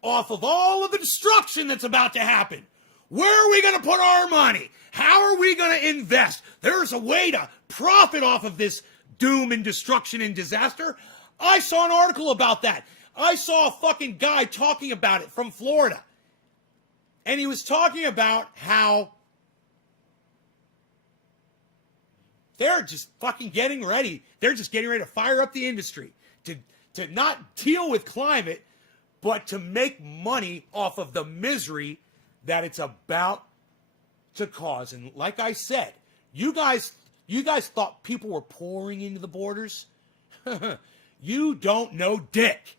off of all of the destruction that's about to happen. Where are we going to put our money? How are we going to invest? There's a way to profit off of this doom and destruction and disaster. I saw an article about that. I saw a fucking guy talking about it from Florida. And he was talking about how they're just fucking getting ready. They're just getting ready to fire up the industry to not deal with climate, but to make money off of the misery that it's about to cause. And like I said, you guys thought people were pouring into the borders? You don't know dick.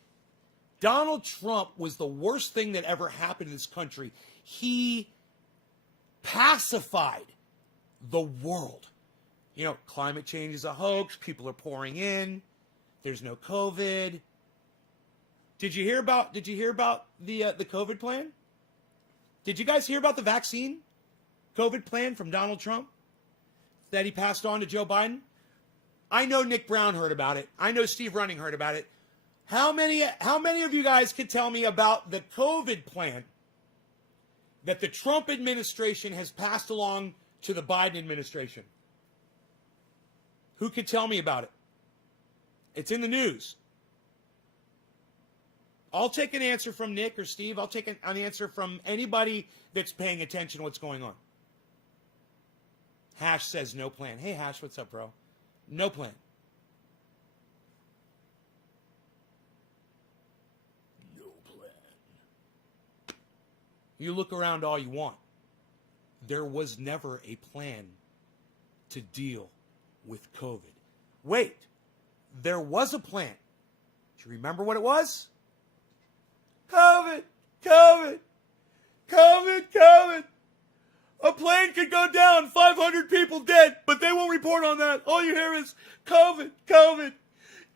Donald Trump was the worst thing that ever happened in this country. He pacified the world. You know, climate change is a hoax. People are pouring in. There's no COVID. Did you hear about the COVID plan? Did you guys hear about the vaccine COVID plan from Donald Trump that he passed on to Joe Biden? I know Nick Brown heard about it. I know Steve Running heard about it. How many of you guys could tell me about the COVID plan that the Trump administration has passed along to the Biden administration? Who could tell me about it? It's in the news. I'll take an answer from Nick or Steve. I'll take an answer from anybody that's paying attention to what's going on. Hash says no plan. Hey, Hash, what's up, bro? No plan. No plan. You look around all you want. There was never a plan to deal with COVID. Wait, there was a plan. Do you remember what it was? COVID. COVID, COVID. A plane could go down, 500 people dead, but they won't report on that. All you hear is COVID, COVID,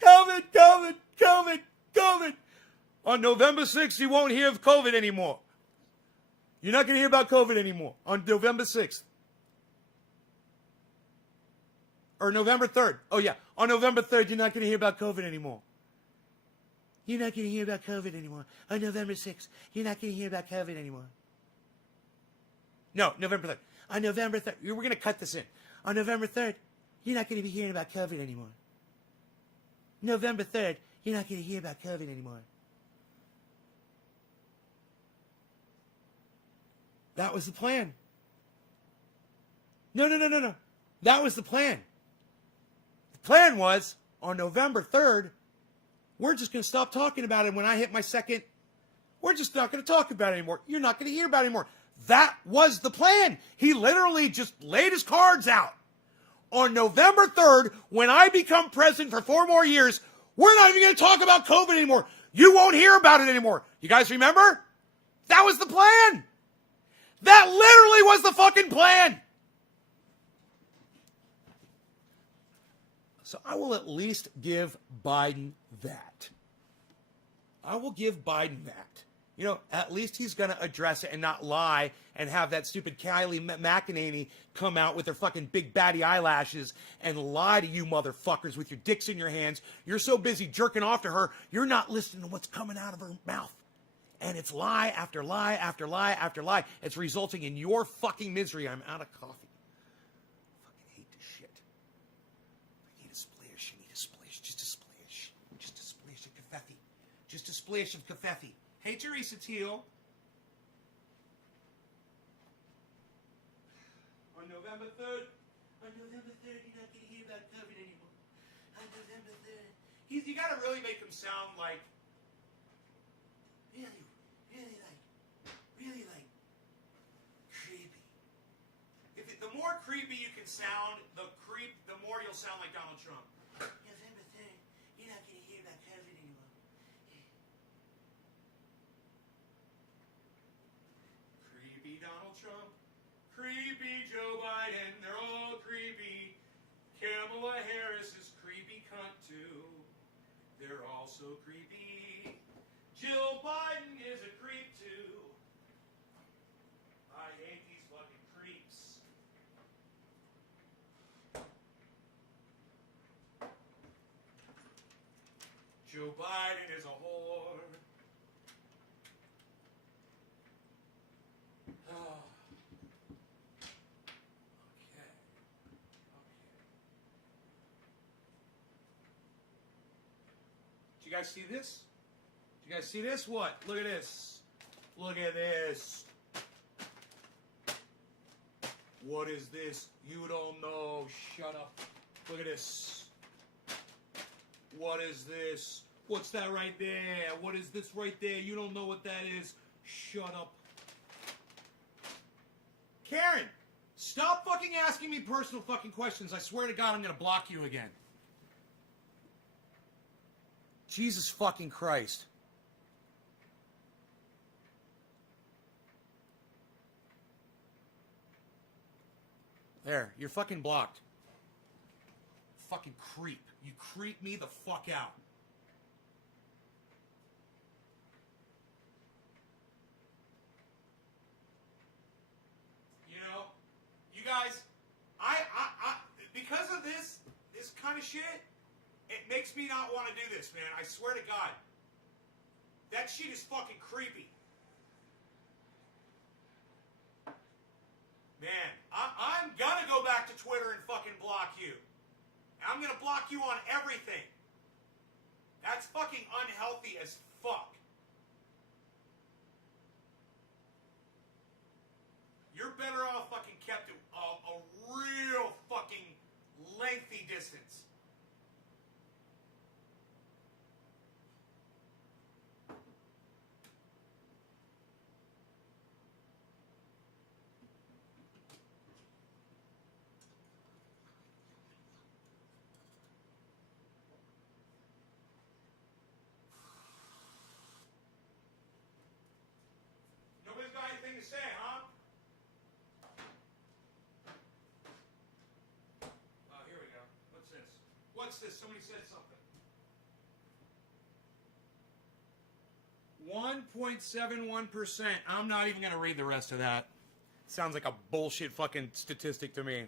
COVID, COVID, COVID, COVID. On November 6th, you won't hear of COVID anymore. You're not going to hear about COVID anymore on November 6th. Or November 3rd. Oh, yeah. On November 3rd, you're not going to hear about COVID anymore. You're not going to hear about COVID anymore. On November 6th, you're not going to hear about COVID anymore. No, November 3rd. On November 3rd, we're going to cut this in. On November 3rd, you're not going to be hearing about COVID anymore. November 3rd, you're not going to hear about COVID anymore. That was the plan. No. That was the plan. The plan was, on November 3rd, we're just going to stop talking about it. When I hit my second, we're just not going to talk about it anymore. You're not going to hear about it anymore. That was the plan. He literally just laid his cards out. On November 3rd, when I become president for 4 more years, we're not even going to talk about COVID anymore. You won't hear about it anymore. You guys remember? That was the plan. That literally was the fucking plan. So I will at least give Biden that. I will give Biden that. You know, at least he's going to address it and not lie and have that stupid Kylie McEnany come out with her fucking big batty eyelashes and lie to you motherfuckers with your dicks in your hands. You're so busy jerking off to her, you're not listening to what's coming out of her mouth. And it's lie after lie after lie after lie. It's resulting in your fucking misery. I'm out of coffee. Fucking hate this shit. I need a splash. I need a splash. Just a splash. Just a splash of Covfefe. Just a splash of Covfefe. Hey, Teresa Teal. On November 3rd, you're not going to hear about COVID anymore. On November 3rd. You got to really make him sound like, really creepy. The more creepy you can sound, the more you'll sound like Donald Trump. November 3rd, you're not going to hear about COVID anymore. Creepy Donald Trump, creepy Joe Biden, they're all creepy. Kamala Harris is creepy cunt too. They're all so creepy. Jill Biden is a creep too. I hate these fucking creeps. Joe Biden is a whore. Oh. Okay. Did you guys see this? You guys see this? What? Look at this. Look at this. What is this? You don't know. Shut up. Look at this. What is this? What's that right there? What is this right there? You don't know what that is. Shut up. Karen, stop fucking asking me personal fucking questions. I swear to God, I'm going to block you again. Jesus fucking Christ. There, you're fucking blocked. Fucking creep. You creep me the fuck out. You know, you guys, I because of this kind of shit, it makes me not want to do this, man. I swear to God. That shit is fucking creepy. Man, I'm gonna go back to Twitter and fucking block you. I'm gonna block you on everything. That's fucking unhealthy as fuck. You're better off fucking kept a real fucking lengthy distance. what's this? Somebody said something. 1.71%. I'm not even going to read the rest of that. Sounds like a bullshit fucking statistic to me.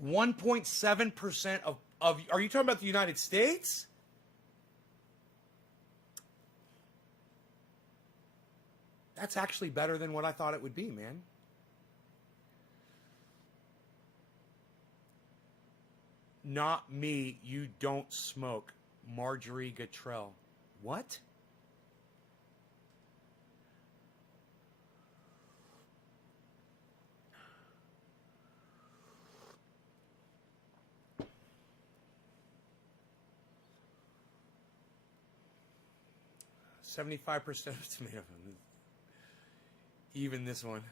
.7% of are you talking about the United States? That's actually better than what I thought it would be, man. Not me, you don't smoke. Marjorie Gatrell. What? $75% of tomato. Even this one.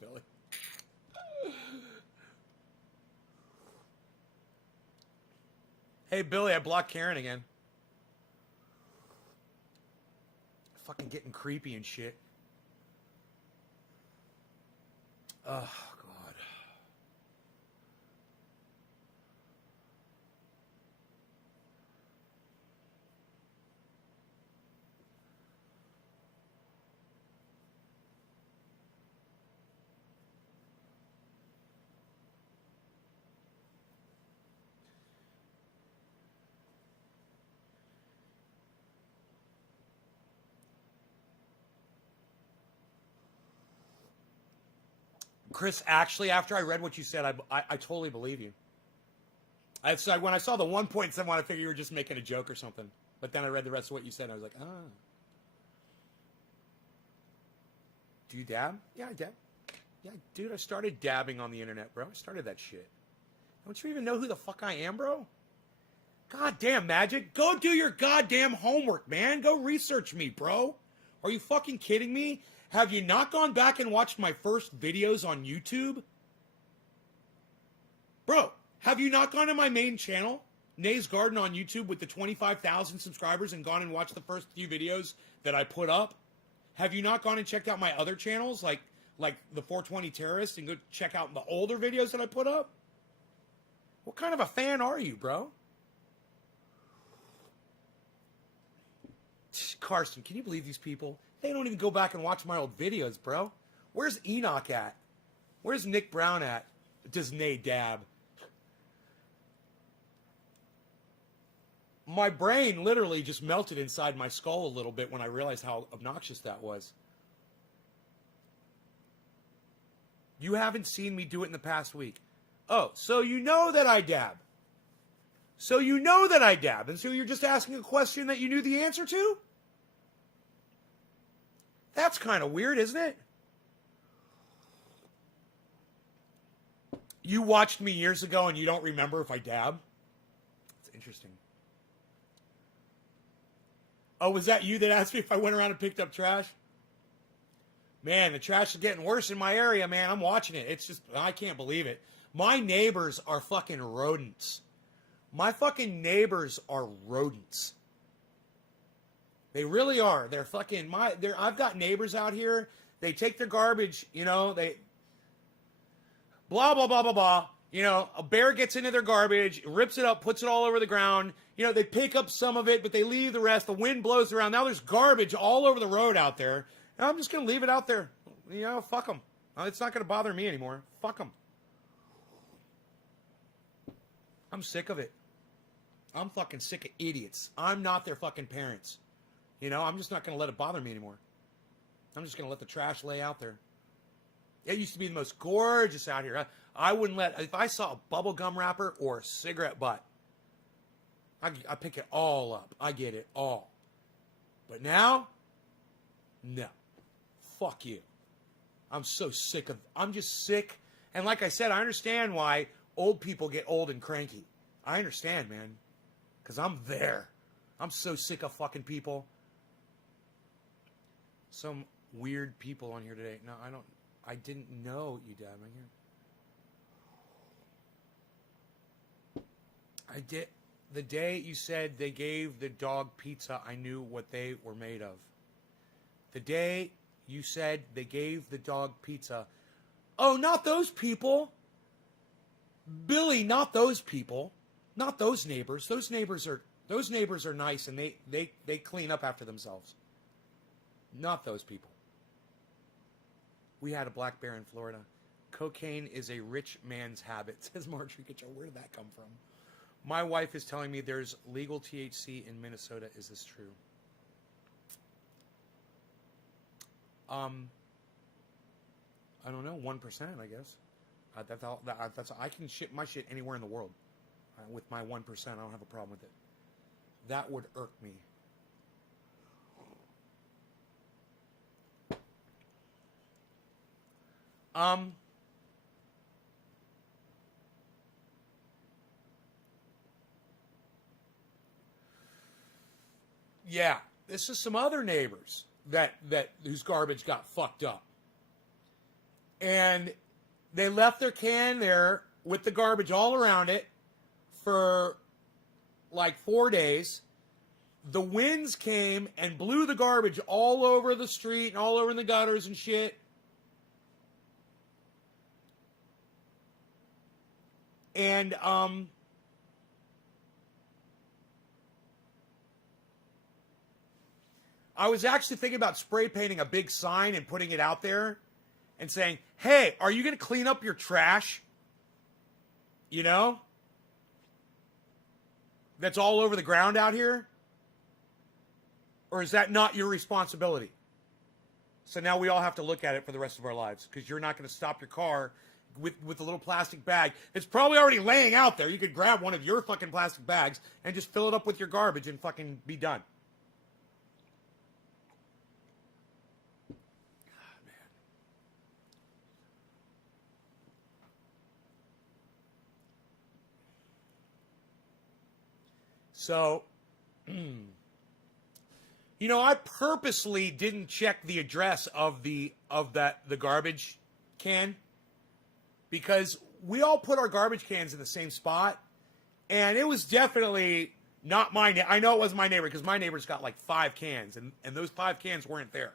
Billy. Hey, Billy, I blocked Karen again. Fucking getting creepy and shit. Oh, God. Chris, actually, after I read what you said, I totally believe you. So when I saw the 1.7, I figured you were just making a joke or something. But then I read the rest of what you said, and I was like, ah. Do you dab? Yeah, I dab. Yeah, dude, I started dabbing on the internet, bro. I started that shit. Don't you even know who the fuck I am, bro? Goddamn, Magic. Go do your goddamn homework, man. Go research me, bro. Are you fucking kidding me? Have you not gone back and watched my first videos on YouTube? Bro, have you not gone to my main channel, Nay's Garden on YouTube, with the 25,000 subscribers and gone and watched the first few videos that I put up? Have you not gone and checked out my other channels, like the 420 Terrorist, and go check out the older videos that I put up? What kind of a fan are you, bro? Karsten, can you believe these people? They don't even go back and watch my old videos, bro. Where's Enoch at? Where's Nick Brown at? Does Nay dab? My brain literally just melted inside my skull a little bit when I realized how obnoxious that was. You haven't seen me do it in the past week. Oh, so you know that I dab. So you know that I dab, and so you're just asking a question that you knew the answer to? That's kind of weird, isn't it? You watched me years ago and you don't remember if I dab? It's interesting. Oh, was that you that asked me if I went around and picked up trash? Man, the trash is getting worse in my area, man. I'm watching it. It's just, I can't believe it. My neighbors are fucking rodents. My fucking neighbors are rodents. They really are. They're fucking I've got neighbors out here. They take their garbage, they blah, blah, blah, blah, blah. A bear gets into their garbage, rips it up, puts it all over the ground. They pick up some of it, but they leave the rest. The wind blows around. Now there's garbage all over the road out there. And I'm just going to leave it out there. Fuck them. It's not going to bother me anymore. Fuck them. I'm sick of it. I'm fucking sick of idiots. I'm not their fucking parents. I'm just not going to let it bother me anymore. I'm just going to let the trash lay out there. It used to be the most gorgeous out here. I wouldn't if I saw a bubble gum wrapper or a cigarette butt, I pick it all up. I get it all. But now, no. Fuck you. I'm so sick I'm just sick. And like I said, I understand why old people get old and cranky. I understand, man. Because I'm there. I'm so sick of fucking people. Some weird people on here today. No, I didn't know you dab on here. I did. The day you said they gave the dog pizza, I knew what they were made of. The day You said they gave the dog pizza. Oh, not those people. Billy, not those people. Not those neighbors. Those neighbors are nice and they clean up after themselves. Not those people. We had a black bear in Florida. Cocaine is a rich man's habit, says Marjorie Kitchell. Where did that come from? My wife is telling me there's legal THC in Minnesota. Is this true? I don't know, 1%, I guess. I can ship my shit anywhere in the world. With my 1%, I don't have a problem with it. That would irk me. Yeah, this is some other neighbors that whose garbage got fucked up. And they left their can there with the garbage all around it for like 4 days. The winds came and blew the garbage all over the street and all over in the gutters and shit. And I was actually thinking about spray painting a big sign and putting it out there and saying, hey, are you going to clean up your trash? You know? That's all over the ground out here? Or is that not your responsibility? So now we all have to look at it for the rest of our lives because you're not going to stop your car with a little plastic bag. It's probably already laying out there. You could grab one of your fucking plastic bags and just fill it up with your garbage and fucking be done. So, you know, I purposely didn't check the address of the garbage can because we all put our garbage cans in the same spot, and it was definitely not my. I know it was my neighbor because my neighbor's got like 5 cans, and those 5 cans weren't there.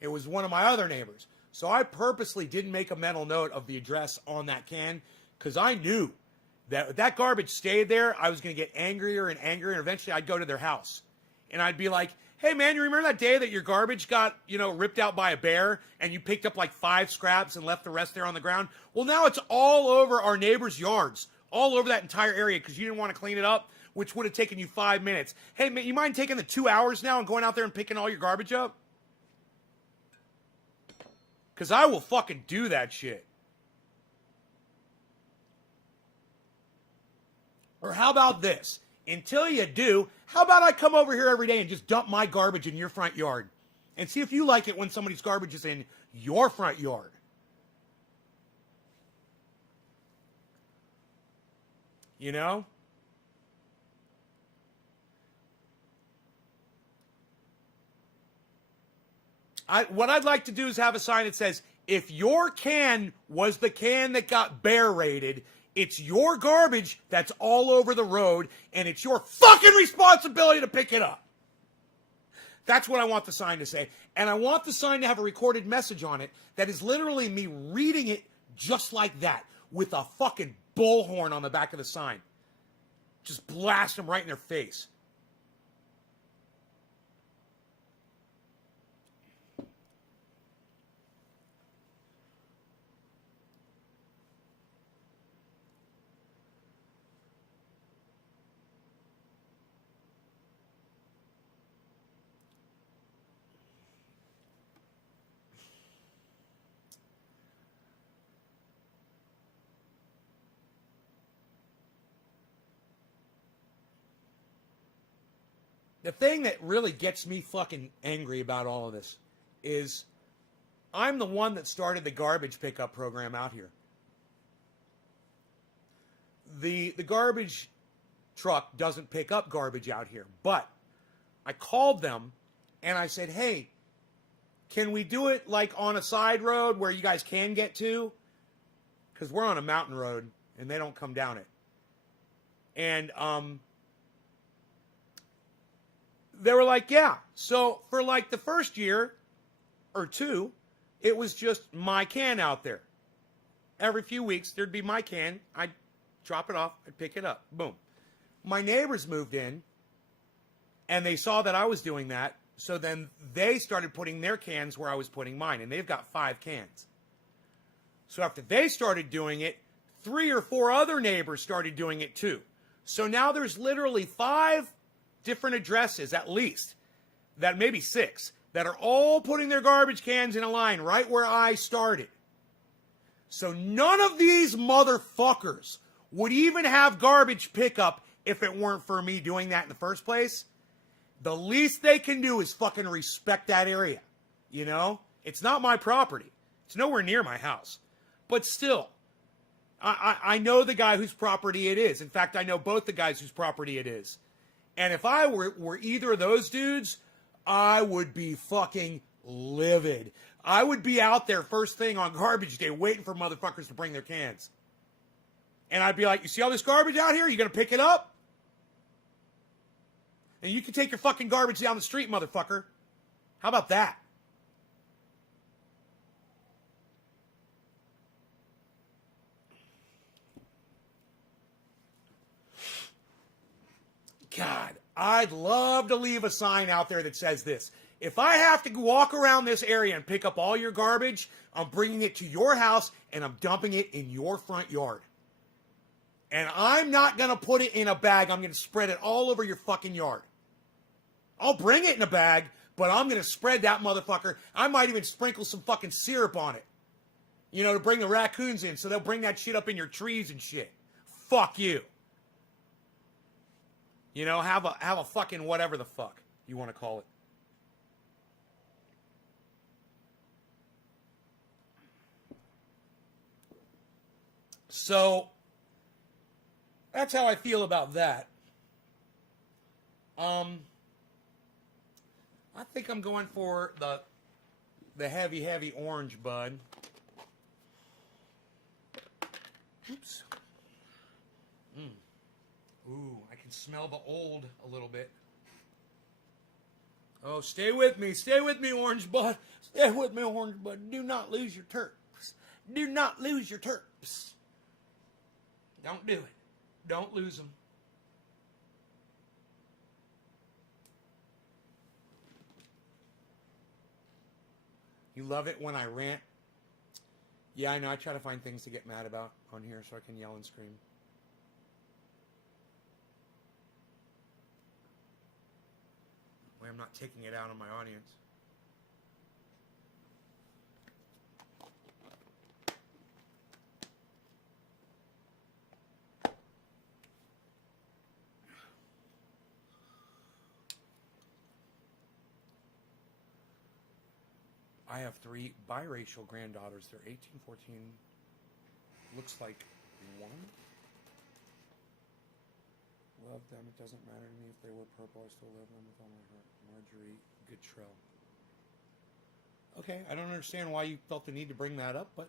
It was one of my other neighbors. So I purposely didn't make a mental note of the address on that can because I knew that if that garbage stayed there, I was going to get angrier and angrier, and eventually I'd go to their house. And I'd be like, hey, man, you remember that day that your garbage got, ripped out by a bear, and you picked up like 5 scraps and left the rest there on the ground? Well, now it's all over our neighbors' yards, all over that entire area because you didn't want to clean it up, which would have taken you 5 minutes. Hey, man, you mind taking the 2 hours now and going out there and picking all your garbage up? Because I will fucking do that shit. Or how about this? Until you do, how about I come over here every day and just dump my garbage in your front yard? And see if you like it when somebody's garbage is in your front yard. You know? What I'd like to do is have a sign that says, if your can was the can that got bear raided, it's your garbage that's all over the road, and it's your fucking responsibility to pick it up. That's what I want the sign to say. And I want the sign to have a recorded message on it that is literally me reading it just like that, with a fucking bullhorn on the back of the sign. Just blast them right in their face. The thing that really gets me fucking angry about all of this is I'm the one that started the garbage pickup program out here. The garbage truck doesn't pick up garbage out here, but I called them and I said, hey, can we do it like on a side road where you guys can get to? Because we're on a mountain road and they don't come down it. And they were like, yeah. So for like the first year or two, it was just my can out there. Every few weeks, there'd be my can. I'd drop it off. I'd pick it up. Boom. My neighbors moved in, and they saw that I was doing that. So then they started putting their cans where I was putting mine, and they've got 5 cans. So after they started doing it, 3 or 4 other neighbors started doing it too. So now there's literally 5 different addresses, at least, that maybe 6, that are all putting their garbage cans in a line right where I started. So none of these motherfuckers would even have garbage pickup if it weren't for me doing that in the first place. The least they can do is fucking respect that area. You know? It's not my property. It's nowhere near my house. But still, I know the guy whose property it is. In fact, I know both the guys whose property it is. And if I were either of those dudes, I would be fucking livid. I would be out there first thing on garbage day waiting for motherfuckers to bring their cans. And I'd be like, you see all this garbage out here? You gonna pick it up? And you can take your fucking garbage down the street, motherfucker. How about that? God, I'd love to leave a sign out there that says this. If I have to walk around this area and pick up all your garbage, I'm bringing it to your house and I'm dumping it in your front yard. And I'm not going to put it in a bag. I'm going to spread it all over your fucking yard. I'll bring it in a bag, but I'm going to spread that motherfucker. I might even sprinkle some fucking syrup on it. You know, to bring the raccoons in so they'll bring that shit up in your trees and shit. Fuck you. You know, have a fucking whatever the fuck you want to call it. So, that's how I feel about that. I think I'm going for the heavy orange, bud. Oops. Ooh, I can smell the old a little bit. Oh, stay with me, orange bud. Stay with me, orange bud. Do not lose your terps. Do not lose your terps. Don't do it. Don't lose them. You love it when I rant? Yeah, I know. I try to find things to get mad about on here so I can yell and scream. Way I'm not taking it out on my audience. I have 3 biracial granddaughters. They're 18, 14, looks like 1. Love them. It doesn't matter to me if they were purple. I still love them with all my heart. Marjorie Goodtrell. Okay, I don't understand why you felt the need to bring that up, but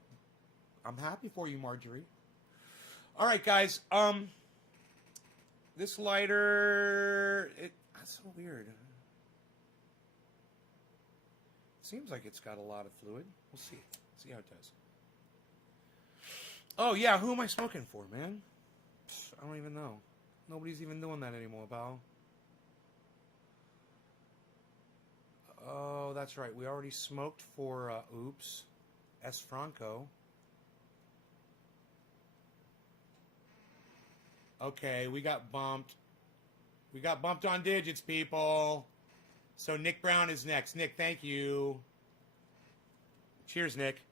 I'm happy for you, Marjorie. All right, guys. This lighter, that's so weird. Seems like it's got a lot of fluid. We'll see. See how it does. Oh, yeah. Who am I smoking for, man? I don't even know. Nobody's even doing that anymore, pal. Oh, that's right. We already smoked for, oops, S. Franco. Okay, we got bumped. We got bumped on digits, people. So Nick Brown is next. Nick, thank you. Cheers, Nick.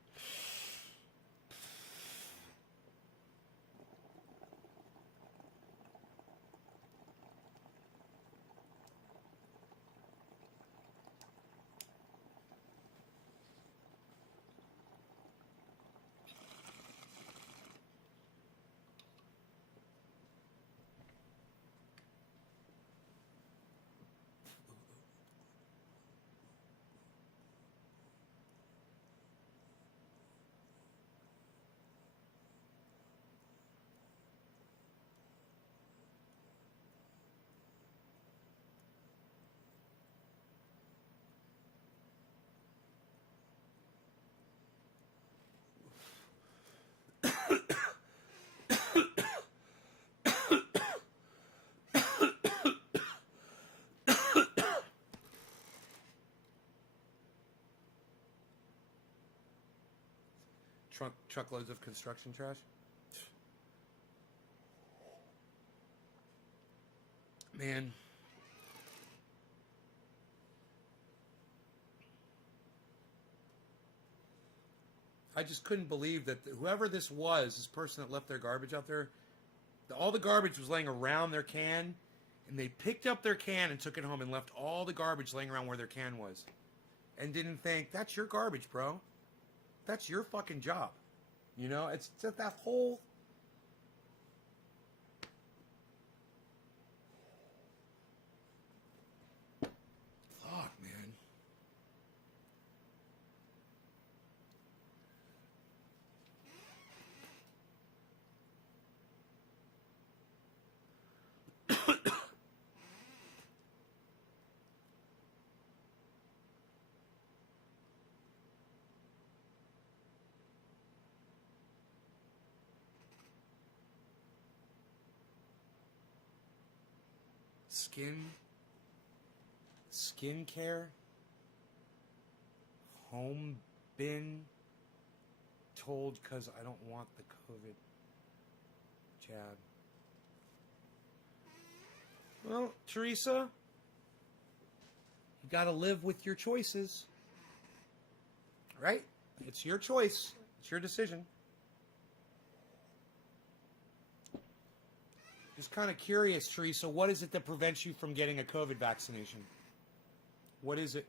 truckloads of construction trash. Man. I just couldn't believe that whoever this was, this person that left their garbage out there, all the garbage was laying around their can, and they picked up their can and took it home and left all the garbage laying around where their can was. And didn't think, that's your garbage, bro. That's your fucking job. You know, it's that whole... Fuck, man. Skincare, home bin, told because I don't want the COVID jab. Well, Teresa, you got to live with your choices, right? It's your choice. It's your decision. Just kind of curious, Teresa, what is it that prevents you from getting a COVID vaccination? What is it?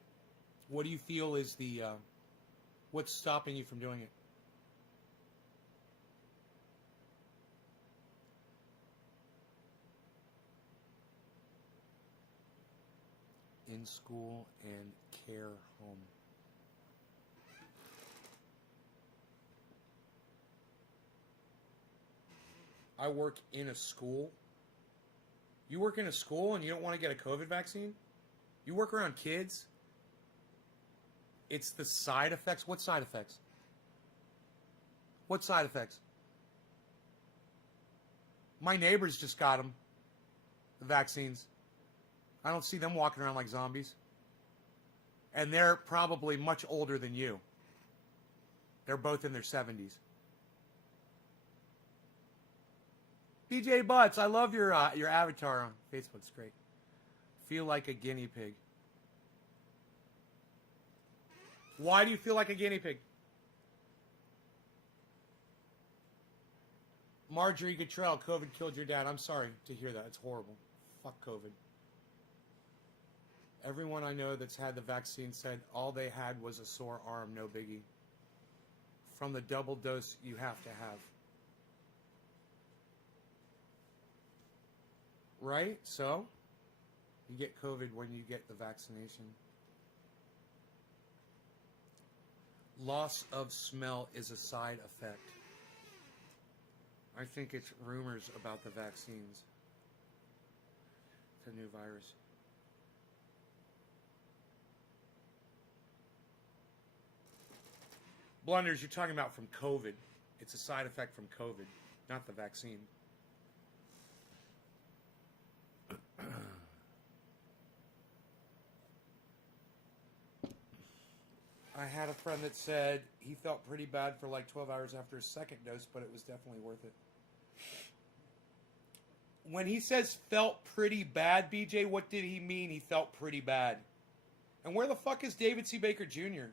What do you feel is the, what's stopping you from doing it? In school and care home. I work in a school. You work in a school and you don't want to get a COVID vaccine? You work around kids? It's the side effects. What side effects? What side effects? My neighbors just got them, the vaccines. I don't see them walking around like zombies. And they're probably much older than you. They're both in their 70s. BJ Butts, I love your avatar on Facebook. It's great. Feel like a guinea pig. Why do you feel like a guinea pig? Marjorie Guttrell, COVID killed your dad. I'm sorry to hear that. It's horrible. Fuck COVID. Everyone I know that's had the vaccine said all they had was a sore arm, no biggie. From the double dose you have to have. Right? So, you get COVID when you get the vaccination. Loss of smell is a side effect. I think it's rumors about the vaccines. It's a new virus. Blunders, you're talking about from COVID. It's a side effect from COVID, not the vaccine. I had a friend that said he felt pretty bad for like 12 hours after his second dose, but it was definitely worth it. When he says felt pretty bad, BJ, what did he mean he felt pretty bad? And where the fuck is David C. Baker Jr.?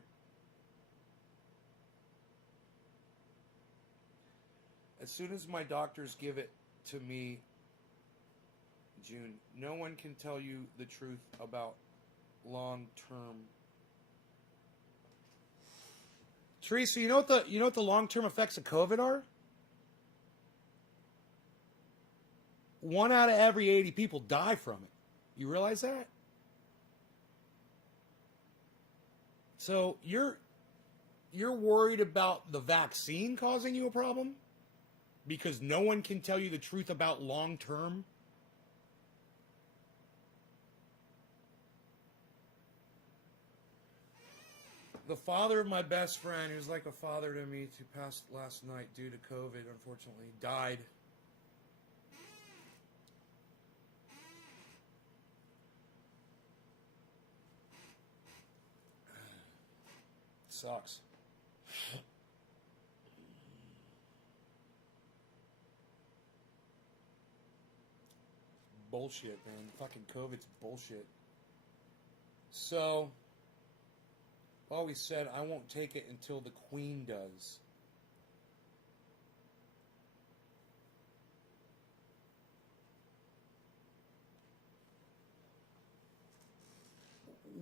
As soon as my doctors give it to me, June, no one can tell you the truth about long-term. Teresa, you know what the long-term effects of COVID are? 1 out of every 80 people die from it. You realize that? So you're worried about the vaccine causing you a problem? Because no one can tell you the truth about long-term? The father of my best friend, who's like a father to me, who passed last night due to COVID, unfortunately, died. Sucks. bullshit, man. Fucking COVID's bullshit. So, always said I won't take it until the Queen does.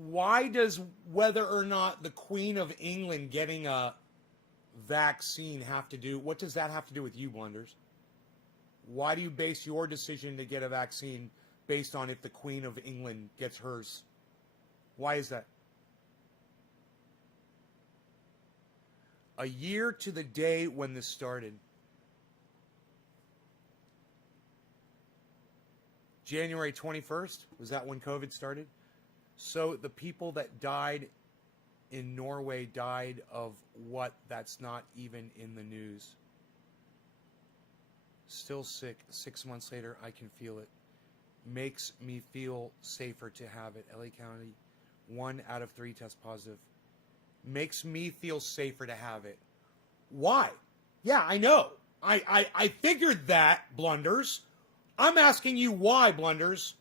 Why does whether or not the Queen of England getting a vaccine have to do, what does that have to do with you, Blunders? Why do you base your decision to get a vaccine based on if the Queen of England gets hers? Why is that? A year to the day when this started. January 21st, was that when COVID started? So the people that died in Norway died of what? That's not even in the news. Still sick. 6 months later, I can feel it. Makes me feel safer to have it. LA County, 1 out of 3 test positive. Makes me feel safer to have it. Why? Yeah, I know. I figured that, Blunders. I'm asking you why, Blunders.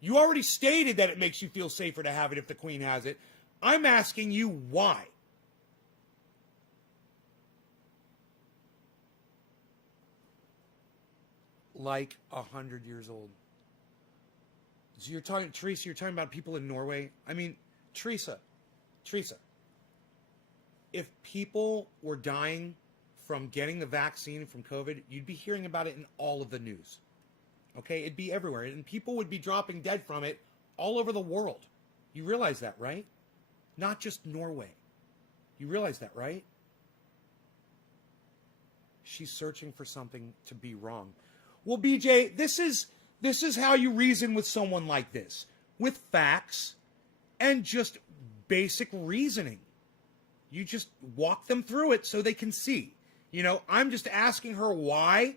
You already stated that it makes you feel safer to have it if the Queen has it. I'm asking you why. Like 100 years old. So you're talking, Teresa, you're talking about people in Norway. I mean, Teresa, if people were dying from getting the vaccine from COVID, you'd be hearing about it in all of the news. Okay, it'd be everywhere, and people would be dropping dead from it all over the world. You realize that, right? Not just Norway. You realize that, right? She's searching for something to be wrong. Well, BJ, this is how you reason with someone like this, with facts and just basic reasoning. You just walk them through it so they can see. You know, I'm just asking her why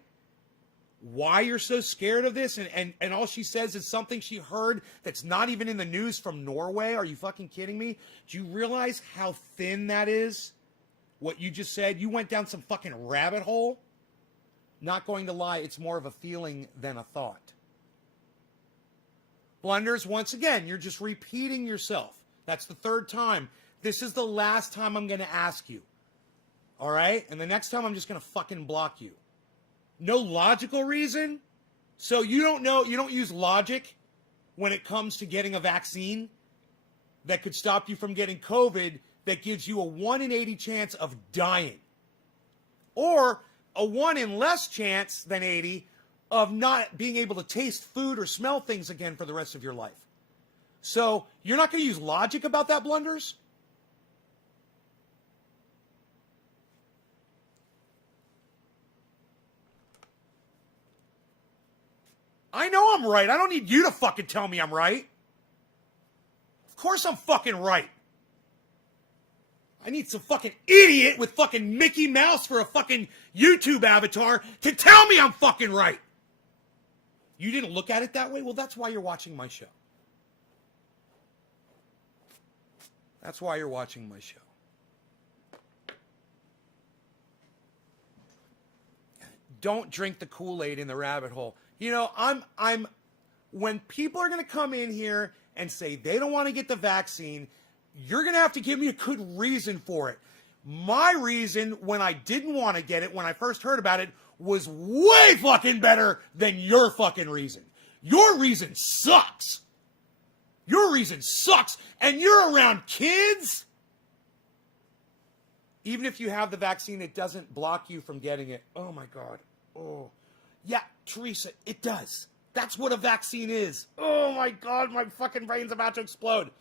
you're so scared of this, and all she says is something she heard that's not even in the news from Norway. Are you fucking kidding me? Do you realize how thin that is? What you just said? You went down some fucking rabbit hole? Not going to lie, it's more of a feeling than a thought. Blunders, once again, you're just repeating yourself. That's the 3rd time. This is the last time I'm going to ask you. All right? And the next time I'm just going to fucking block you. No logical reason? So you don't use logic when it comes to getting a vaccine that could stop you from getting COVID that gives you a 1 in 80 chance of dying. Or a 1 in less chance than 80 of not being able to taste food or smell things again for the rest of your life. So you're not going to use logic about that, Blunders? I know I'm right. I don't need you to fucking tell me I'm right. Of course I'm fucking right. I need some fucking idiot with fucking Mickey Mouse for a fucking YouTube avatar to tell me I'm fucking right. You didn't look at it that way? Well, that's why you're watching my show. That's why you're watching my show. Don't drink the Kool-Aid in the rabbit hole. You know, I'm when people are going to come in here and say they don't want to get the vaccine, you're going to have to give me a good reason for it. My reason when I didn't want to get it, when I first heard about it, was way fucking better than your fucking reason. Your reason sucks. Your reason sucks. And you're around kids. Even if you have the vaccine, it doesn't block you from getting it. Oh my God. Oh. Yeah, Teresa, it does. That's what a vaccine is. Oh my God, my fucking brain's about to explode.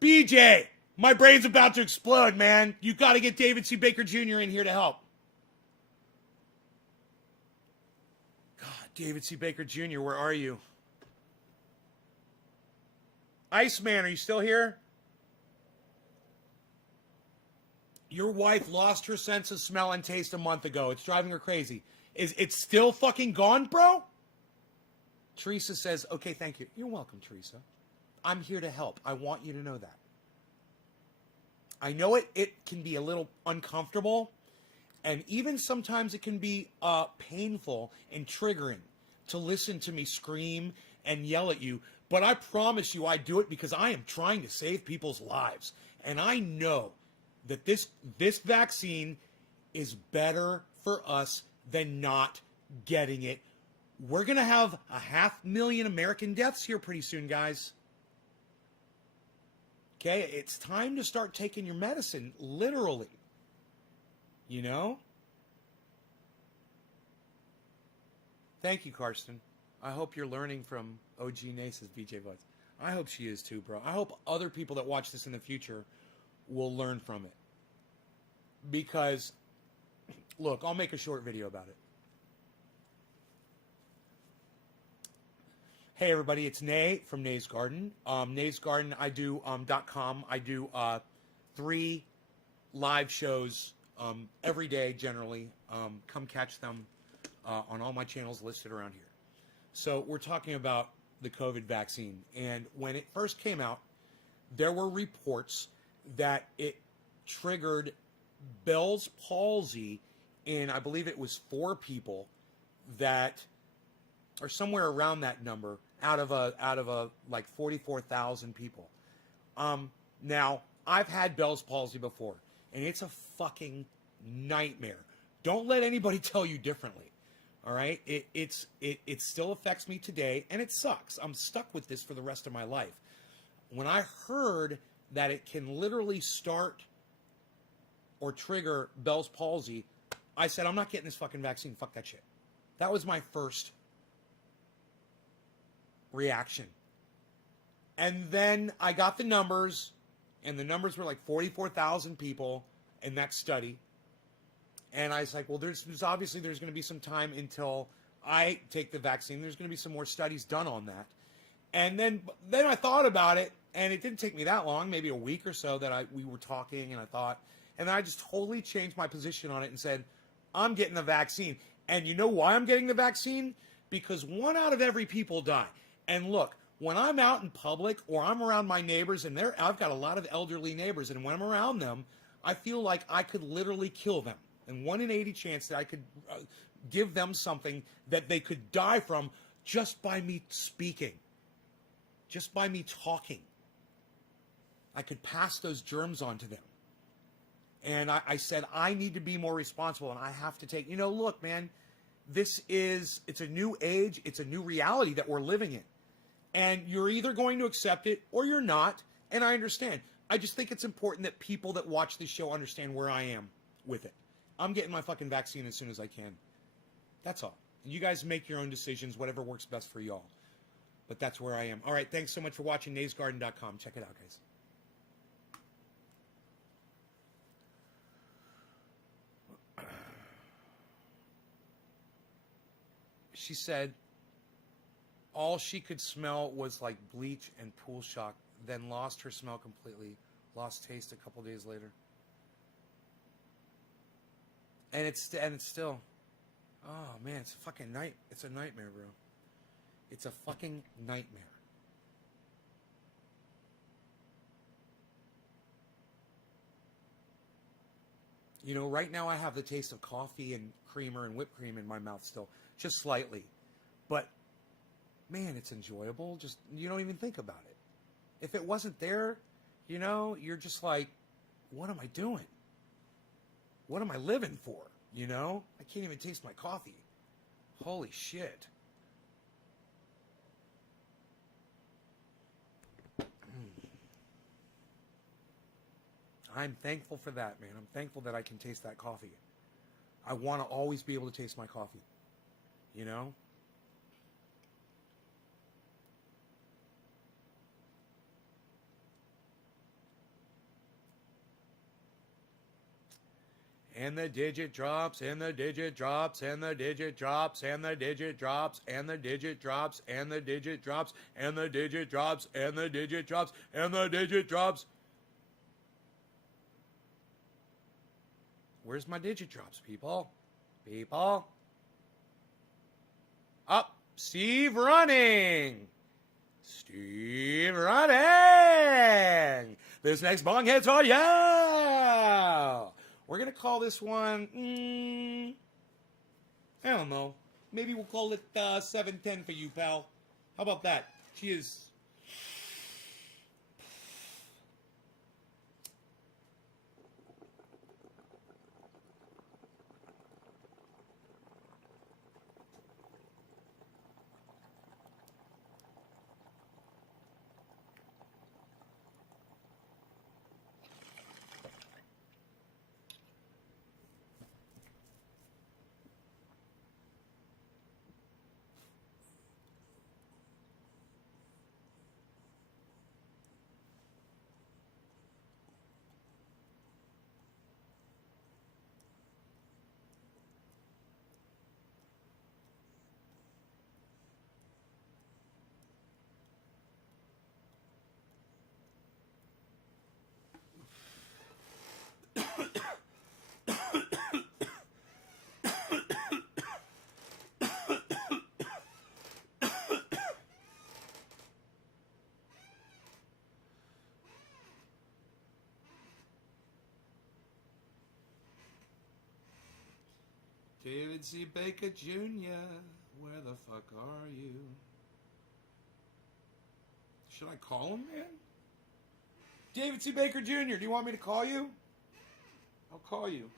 BJ, my brain's about to explode, man. You got to get David C. Baker Jr. in here to help. God, David C. Baker Jr., where are you? Iceman, are you still here? Your wife lost her sense of smell and taste a month ago. It's driving her crazy. Is it still fucking gone, bro? Teresa says, okay, thank you. You're welcome, Teresa. I'm here to help. I want you to know that. I know it can be a little uncomfortable, and even sometimes it can be painful and triggering to listen to me scream and yell at you, but I promise you I do it because I am trying to save people's lives. And I know that this vaccine is better for us than not getting it. We're going to have 500,000 American deaths here pretty soon, guys. Okay, it's time to start taking your medicine, literally. You know? Thank you, Karsten. I hope you're learning from OG Nace's BJ Buds. I hope she is too, bro. I hope other people that watch this in the future will learn from it. Because, look, I'll make a short video about it. Hey everybody, it's Nay from Nay's Garden. Nay's Garden, I do .com. I do 3 live shows every day generally. Come catch them on all my channels listed around here. So we're talking about the COVID vaccine. And when it first came out, there were reports that it triggered Bell's palsy in, I believe it was 4 people that, or somewhere around that number, out of a like 44,000 people. Now, I've had Bell's palsy before, and it's a fucking nightmare. Don't let anybody tell you differently. All right? It still affects me today, and it sucks. I'm stuck with this for the rest of my life. When I heard that it can literally start or trigger Bell's palsy, I said, I'm not getting this fucking vaccine. Fuck that shit. That was my first reaction. And then I got the numbers, and the numbers were like 44,000 people in that study. And I was like, well, there's obviously there's going to be some time until I take the vaccine. There's going to be some more studies done on that. And then I thought about it, and it didn't take me that long, maybe a week or so that we were talking, and I thought, and then I just totally changed my position on it and said, I'm getting the vaccine. And you know why I'm getting the vaccine? Because 1 out of every people die. And look, when I'm out in public or I'm around my neighbors, and I've got a lot of elderly neighbors, and when I'm around them, I feel like I could literally kill them. And 1 in 80 chance that I could give them something that they could die from just by me speaking, just by me talking. I could pass those germs on to them. And I said, I need to be more responsible, and I have to take, look, man, it's a new age. It's a new reality that we're living in. And you're either going to accept it or you're not. And I understand. I just think it's important that people that watch this show understand where I am with it. I'm getting my fucking vaccine as soon as I can. That's all. You guys make your own decisions, whatever works best for y'all. But that's where I am. All right, thanks so much for watching naysgarden.com. Check it out, guys. She said all she could smell was like bleach and pool shock, then lost her smell completely, lost taste a couple days later. And it's still, oh man, it's a fucking it's a nightmare, bro. It's a fucking nightmare. Right now I have the taste of coffee and creamer and whipped cream in my mouth still, just slightly. But, man, it's enjoyable. Just, you don't even think about it. If it wasn't there, you're just like, what am I doing? What am I living for? I can't even taste my coffee. Holy shit. I'm thankful for that, man. I'm thankful that I can taste that coffee. I want to always be able to taste my coffee. And the digit drops, and the digit drops, and the digit drops, and the digit drops, and the digit drops, and the digit drops, and the digit drops, and the digit drops, and the digit drops. Where's my digit drops, people? People? Up. Steve running. Steve running. This next bong hits for you. We're going to call this one, I don't know. Maybe we'll call it 7:10 for you, pal. How about that? Cheers. David C. Baker Jr., where the fuck are you? Should I call him, man? David C. Baker Jr., do you want me to call you? I'll call you.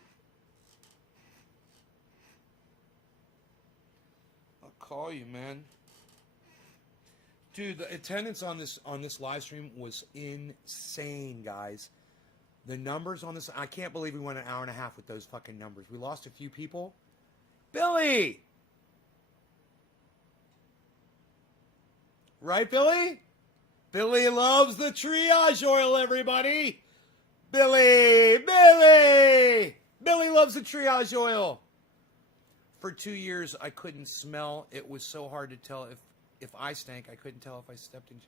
I'll call you, man. Dude, the attendance on this live stream was insane, guys. The numbers on this, I can't believe we went an hour and a half with those fucking numbers. We lost a few people. Billy! Right, Billy? Billy loves the triage oil, everybody! Billy! Billy! Billy loves the triage oil! For 2 years, I couldn't smell. It was so hard to tell if I stank. I couldn't tell if I stepped in. It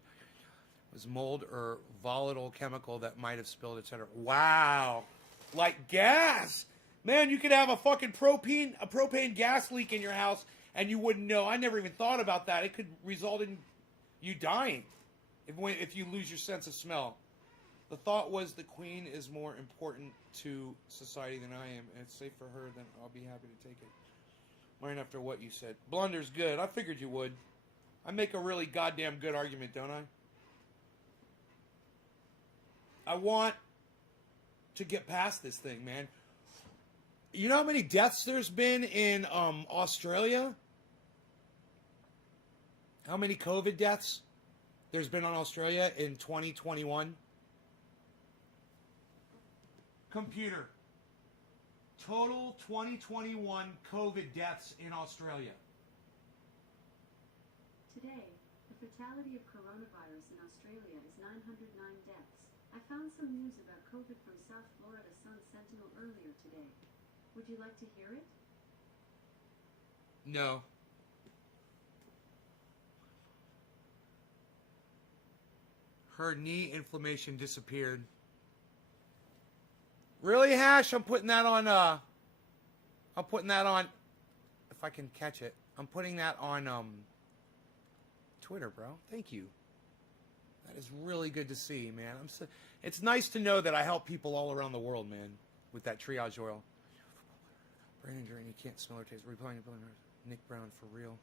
was mold or volatile chemical that might have spilled, etc. Wow! Like gas! Man, you could have a fucking propane gas leak in your house and you wouldn't know. I never even thought about that. It could result in you dying if you lose your sense of smell. The thought was the queen is more important to society than I am, and it's safe for her, then I'll be happy to take it. Right after what you said. Blunder's good. I figured you would. I make a really goddamn good argument, don't I? I want to get past this thing, man. You know how many deaths there's been in Australia? How many COVID deaths there's been in Australia in 2021? Computer. Total 2021 COVID deaths in Australia. Today, the fatality of coronavirus in Australia is 909 deaths. I found some news about COVID from South Florida Sun Sentinel earlier today. Would you like to hear it? No. Her knee inflammation disappeared. Really, Hash? I'm putting that on, if I can catch it. I'm putting that on, Twitter, bro. Thank you. That is really good to see, man. It's nice to know that I help people all around the world, man, with that triage oil. Brain injury and you can't smell or taste. Replying to Nick Brown, for real.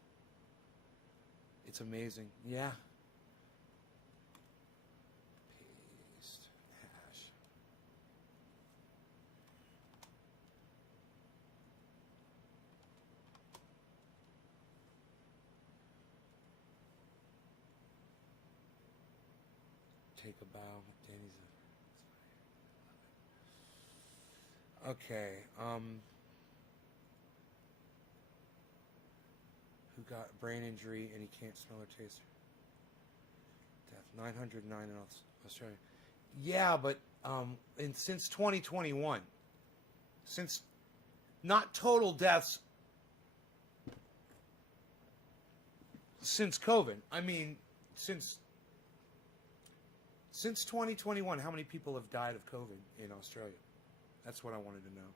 It's amazing. Yeah. Paste. Hash. Take a bow. Danny's okay. Who got brain injury and he can't smell or taste. Death 909 in Australia. Yeah, but since 2021, since not total deaths since COVID. I mean, since 2021, how many people have died of COVID in Australia? That's what I wanted to know.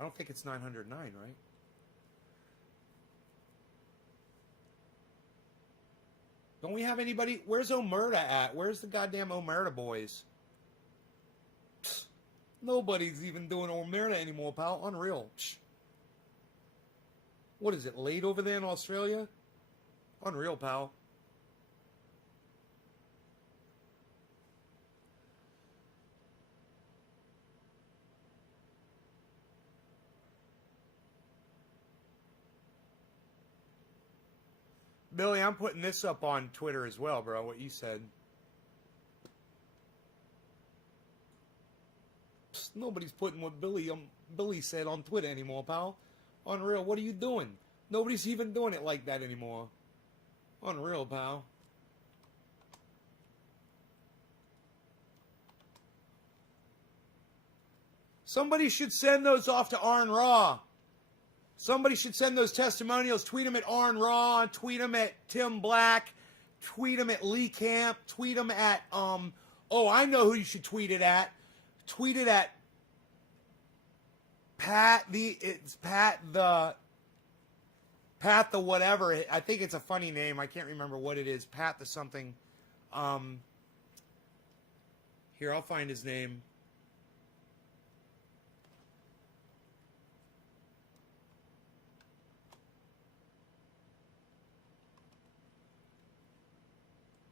I don't think it's 909, right? Don't we have anybody? Where's Omerta at? Where's the goddamn Omerta boys? Psst. Nobody's even doing Omerta anymore, pal. Unreal. Psst. What is it, late over there in Australia? Unreal, pal. Billy, I'm putting this up on Twitter as well, bro, what you said. Psst, nobody's putting what Billy said on Twitter anymore, pal. Unreal, what are you doing? Nobody's even doing it like that anymore. Unreal, pal. Somebody should send those off to Arn Raw. Somebody should send those testimonials. Tweet them at Arn Raw. Tweet them at Tim Black. Tweet them at Lee Camp. Tweet them at, oh, I know who you should tweet it at. Tweet it at Pat the whatever. I think it's a funny name. I can't remember what it is. Pat the something. Here, I'll find his name.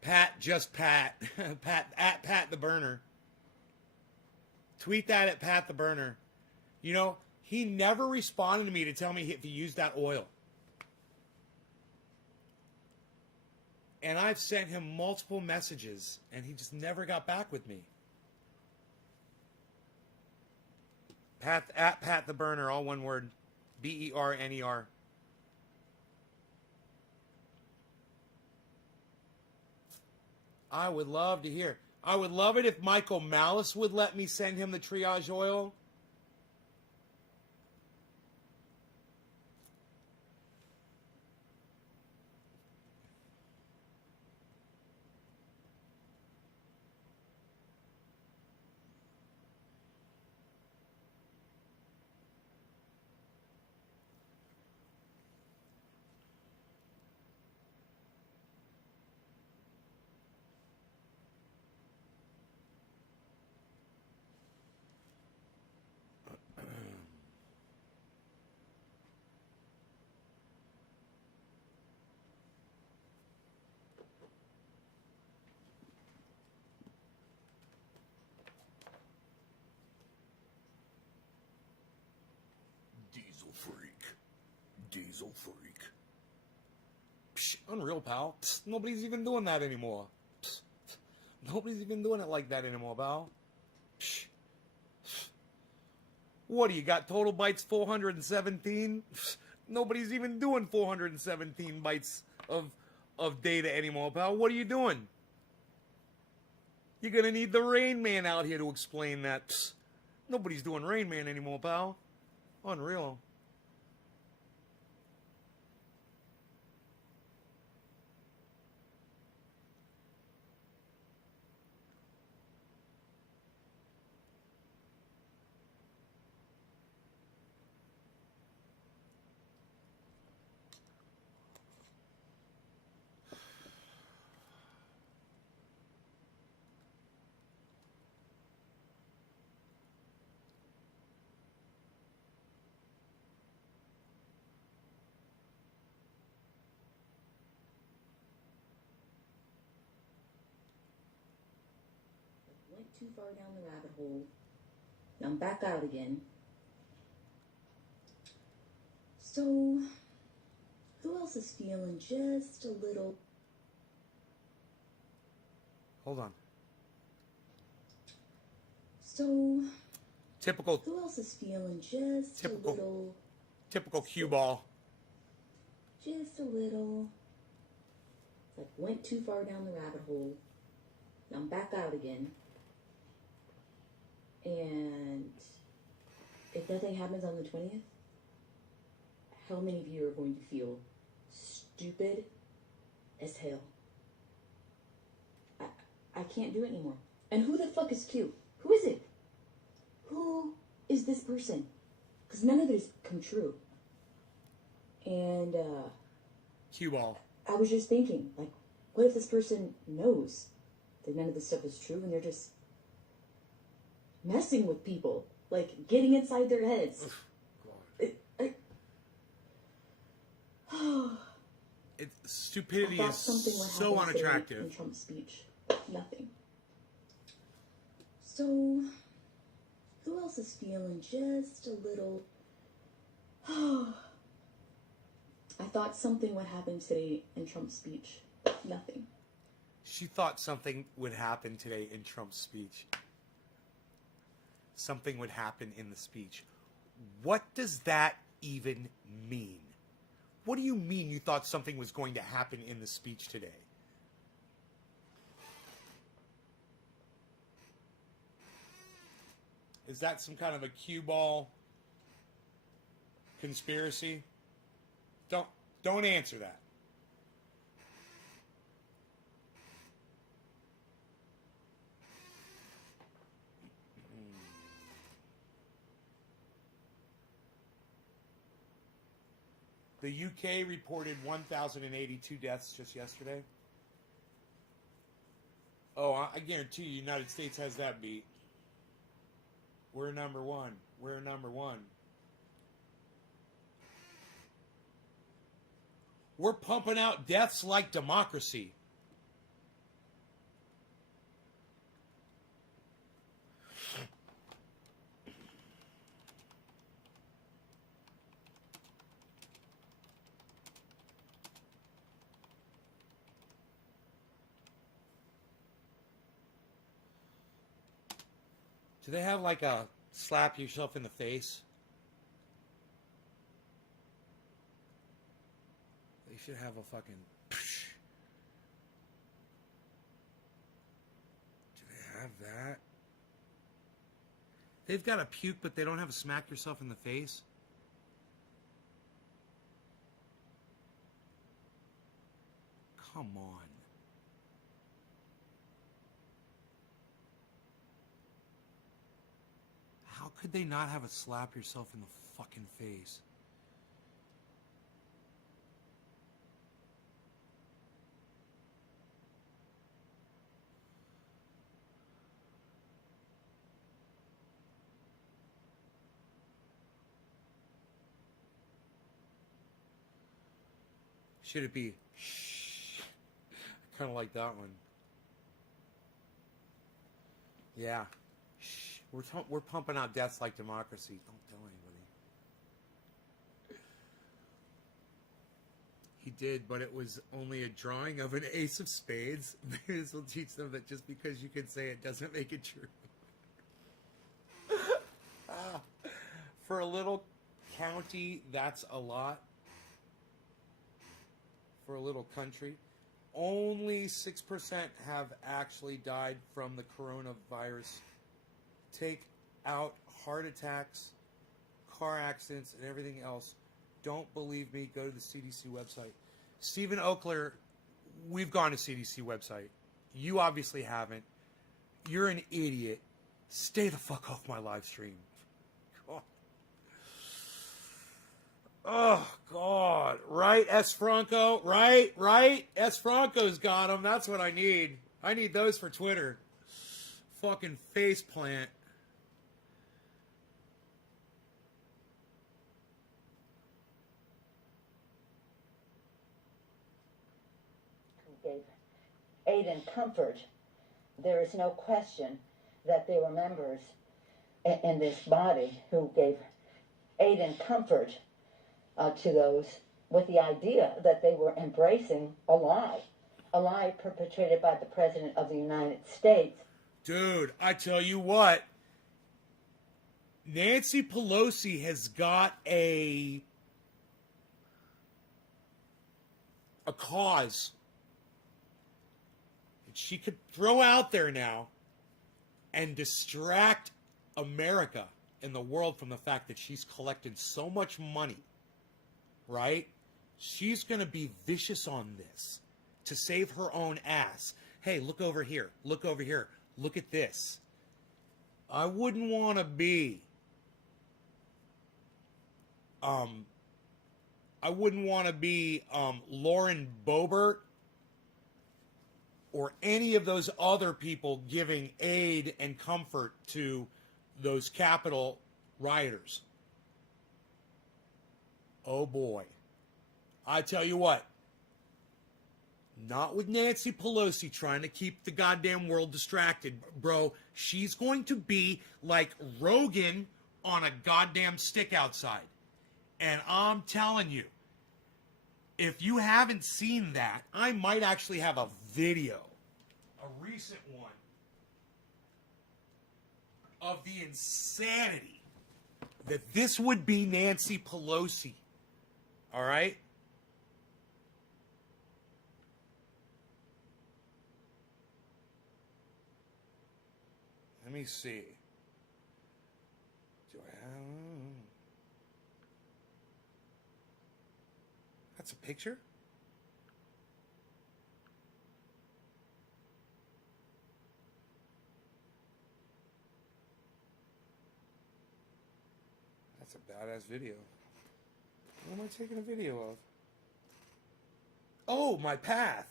Pat, just Pat. Pat the Burner. Tweet that at Pat the Burner. You know, he never responded to me to tell me if he used that oil. And I've sent him multiple messages, and he just never got back with me. At Pat the Burner, all one word. Berner. I would love to hear. I would love it if Michael Malice would let me send him the triage oil. Diesel freak. Psh, unreal, pal. Psh, nobody's even doing that anymore. Psh, nobody's even doing it like that anymore, pal. Psh. What do you got? Total bytes 417? Psh, nobody's even doing 417 bytes of data anymore, pal. What are you doing? You're gonna need the Rain Man out here to explain that. Psh, nobody's doing Rain Man anymore, pal. Unreal. Went too far down the rabbit hole. Now I'm back out again. So, who else is feeling just a little... Hold on. So, Typical who else is feeling just a little... Typical cue ball. Just a little... Like, went too far down the rabbit hole. Now I'm back out again. And if nothing happens on the 20th, how many of you are going to feel stupid as hell? I can't do it anymore. And who the fuck is Q? Who is it? Who is this person? Because none of this come true. And Cue ball. I was just thinking, like, what if this person knows that none of this stuff is true and they're just messing with people, like getting inside their heads? Stupidity I thought is something would so happen today unattractive. in Trump's speech. Nothing. So, who else is feeling just a little... I thought something would happen today in Trump's speech. Nothing. She thought something would happen today in Trump's speech. Something would happen in the speech. What does that even mean? What do you mean you thought something was going to happen in the speech today? Is that some kind of a cue ball conspiracy? Don't answer that. The UK reported 1,082 deaths just yesterday. Oh, I guarantee you, the United States has that beat. We're number one. We're number one. We're pumping out deaths like democracy. Do they have like a slap yourself in the face? They should have a fucking... Do they have that? They've got a puke, but they don't have a smack yourself in the face? Come on. How could they not have a slap yourself in the fucking face? Should it be shh? I kind of like that one. Yeah. Shh. We're pumping out deaths like democracy. Don't tell anybody. He did, but it was only a drawing of an ace of spades. This will teach them that just because you can say it doesn't make it true. For a little county, that's a lot. For a little country. Only 6% have actually died from the coronavirus. Take out heart attacks, car accidents, and everything else. Don't believe me, go to the CDC website. Stephen Oakler, we've gone to CDC website. You obviously haven't. You're an idiot. Stay the fuck off my live stream. God. Oh, God. Right, S. Franco? Right? S. Franco's got them. That's what I need. I need those for Twitter. Fucking face plant. Who gave aid and comfort. There is no question that there were members in this body who gave aid and comfort to those with the idea that they were embracing a lie perpetrated by the President of the United States. Dude, I tell you what, Nancy Pelosi has got a cause that she could throw out there now and distract America and the world from the fact that she's collected so much money, right? She's going to be vicious on this to save her own ass. Hey, look over here. Look over here. Look at this. I wouldn't want to be Lauren Boebert or any of those other people giving aid and comfort to those Capitol rioters. Oh boy. I tell you what, Not with Nancy Pelosi trying to keep the goddamn world distracted, bro. She's going to be like Rogan on a goddamn stick outside. And I'm telling you, if you haven't seen that, I might actually have a video, a recent one, of the insanity that this would be Nancy Pelosi. All right? Let me see. Do I have... That's a picture? That's a badass video. What am I taking a video of? Oh, my path.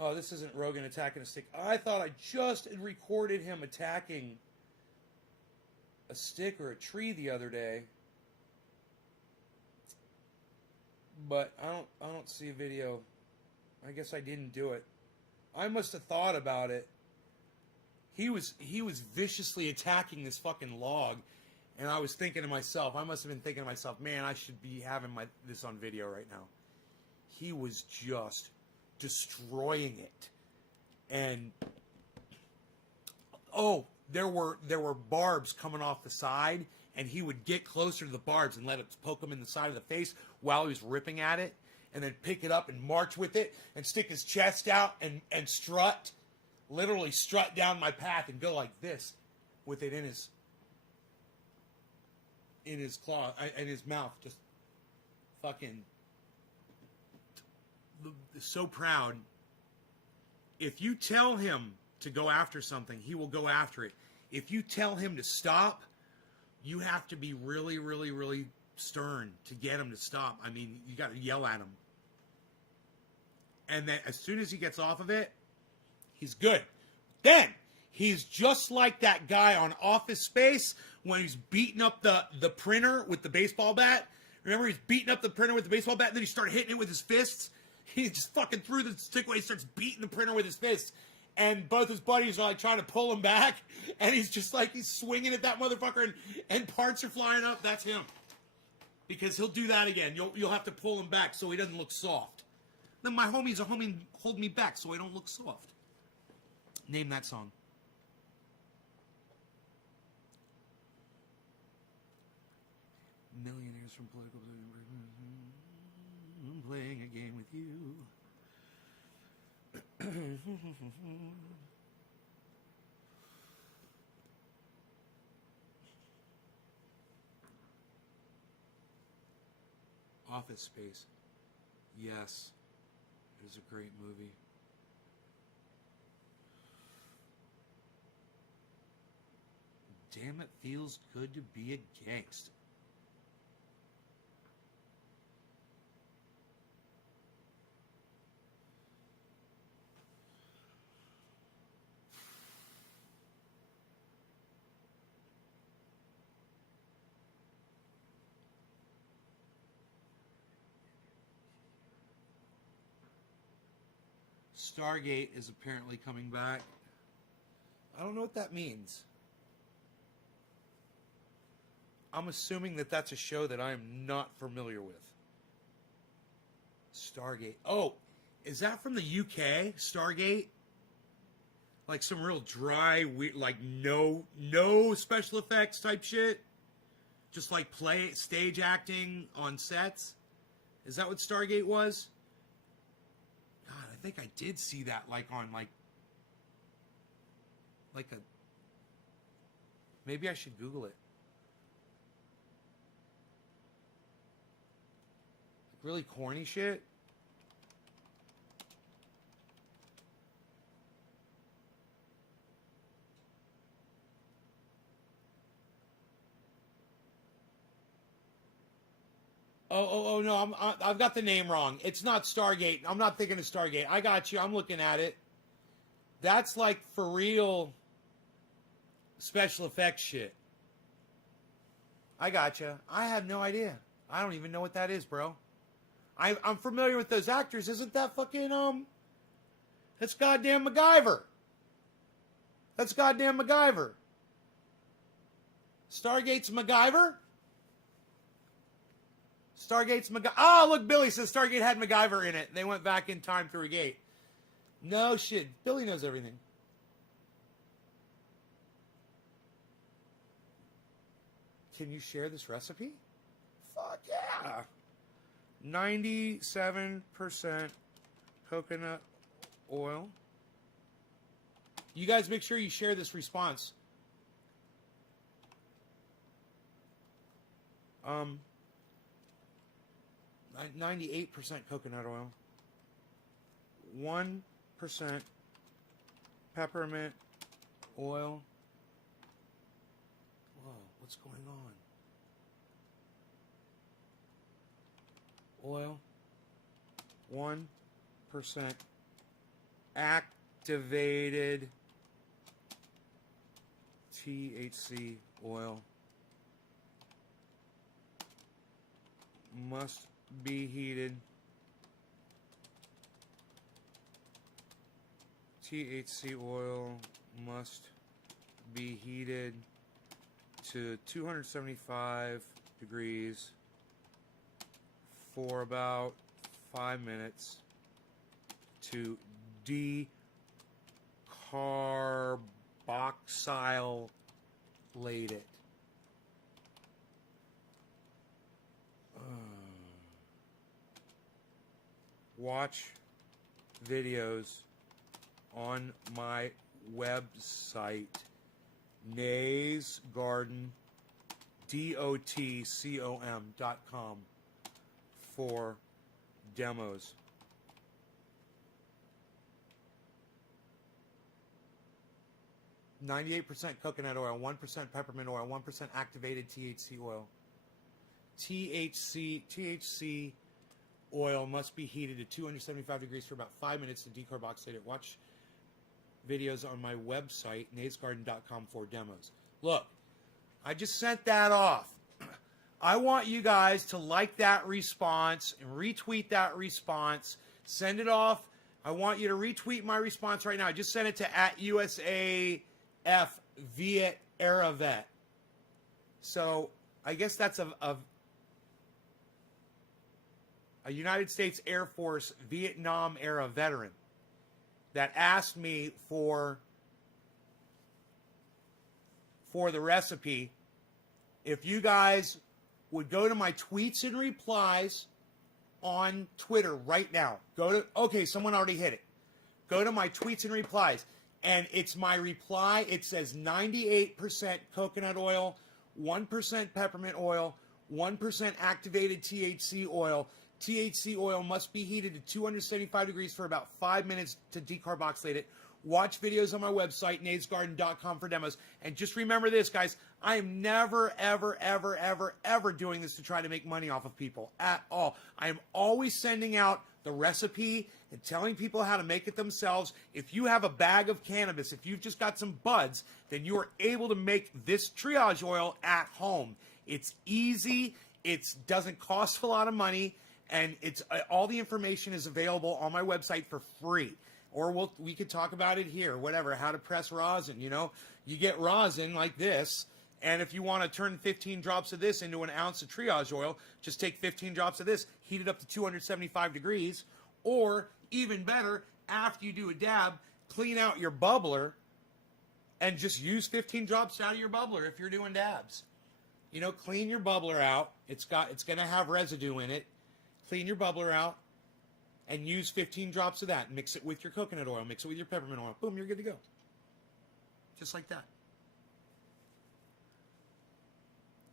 Oh, this isn't Rogan attacking a stick. I thought I just had recorded him attacking a stick or a tree the other day. But I don't see a video. I guess I didn't do it. I must have thought about it. He was viciously attacking this fucking log, and I was thinking to myself, I must have been thinking to myself, man, I should be having this on video right now. He was just destroying it. And there were barbs coming off the side, and he would get closer to the barbs and let it poke him in the side of the face while he was ripping at it, and then pick it up and march with it and stick his chest out and strut, literally strut down my path and go like this with it in his claw, in his mouth, just fucking so proud. If you tell him to go after something, he will go after it. If you tell him to stop, you have to be really, really, really stern to get him to stop. I mean, you got to yell at him. And then as soon as he gets off of it, he's good. Then he's just like that guy on Office Space when he's beating up the printer with the baseball bat. Remember, he's beating up the printer with the baseball bat, and then he started hitting it with his fists. He just fucking threw the stick away. He starts beating the printer with his fists. And both his buddies are like trying to pull him back. And he's just like, he's swinging at that motherfucker, and parts are flying up. That's him. Because he'll do that again. You'll have to pull him back so he doesn't look soft. Then my homies are holding me back so I don't look soft. Name that song. Millionaires from political... I'm playing a game with you. Office Space. Yes. It was a great movie. Damn, it feels good to be a gangster. Stargate is apparently coming back. I don't know what that means. I'm assuming that that's a show that I am not familiar with. Stargate. Oh, is that from the UK? Stargate? Like some real dry, weird, like no special effects type shit? Just like stage acting on sets? Is that what Stargate was? God, I think I did see that like on like a... Maybe I should Google it. Like really corny shit? Oh no, I've got the name wrong. It's not Stargate. I'm not thinking of Stargate. I got you. I'm looking at it. That's like for real special effects shit. I got you. I have no idea. I don't even know what that is, bro. I'm familiar with those actors. Isn't that fucking That's goddamn MacGyver. That's goddamn MacGyver. Stargate's MacGyver? Stargate's MacGyver. Oh, look, Billy says Stargate had MacGyver in it. They went back in time through a gate. No shit. Billy knows everything. Can you share this recipe? Fuck yeah. 97% coconut oil. You guys make sure you share this response. 98% coconut oil. 1% peppermint oil. Whoa, what's going on? Oil. 1% activated THC oil. Must be heated. THC oil must be heated to 275 degrees for about 5 minutes to decarboxylate it. Watch videos on my website, naysgarden.com for demos. %98 coconut oil, 1% peppermint oil, 1% activated THC oil. THC oil must be heated to 275 degrees for about 5 minutes to decarboxylate it. Watch videos on my website, naysgarden.com for demos. Look, I just sent that off. I want you guys to like that response and retweet that response. Send it off. I want you to retweet my response right now. I just sent it to @USAF Viet Aravet. So I guess that's a United States Air Force Vietnam era veteran that asked me for the recipe. If you guys would go to my tweets and replies on Twitter right now, okay, someone already hit it. Go to my tweets and replies, and it's my reply. It says 98% coconut oil, 1% peppermint oil, 1% activated THC oil. THC oil must be heated to 275 degrees for about 5 minutes to decarboxylate it. Watch videos on my website, naysgarden.com for demos. And just remember this, guys. I am never, ever, ever, ever, ever doing this to try to make money off of people at all. I am always sending out the recipe and telling people how to make it themselves. If you have a bag of cannabis, if you've just got some buds, then you are able to make this triage oil at home. It's easy. It doesn't cost a lot of money. And it's all the information is available on my website for free. Or we could talk about it here, whatever, how to press rosin. You know, you get rosin like this, and if you want to turn 15 drops of this into an ounce of triage oil, just take 15 drops of this, heat it up to 275 degrees, or even better, after you do a dab, clean out your bubbler and just use 15 drops out of your bubbler if you're doing dabs. You know, clean your bubbler out. It's going to have residue in it. Clean your bubbler out and use 15 drops of that. Mix it with your coconut oil. Mix it with your peppermint oil. Boom, you're good to go. Just like that.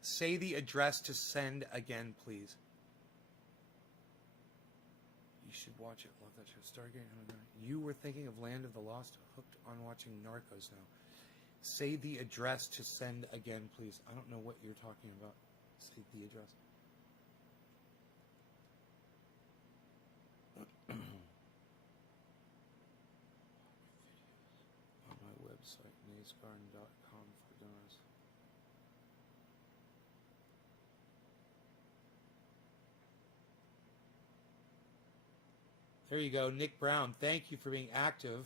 Say the address to send again, please. You should watch it. Love that show. Stargate. You were thinking of Land of the Lost, hooked on watching Narcos now. Say the address to send again, please. I don't know what you're talking about. Say the address. On my website, naysgarden.com for demos. There you go, Nick Brown. Thank you for being active.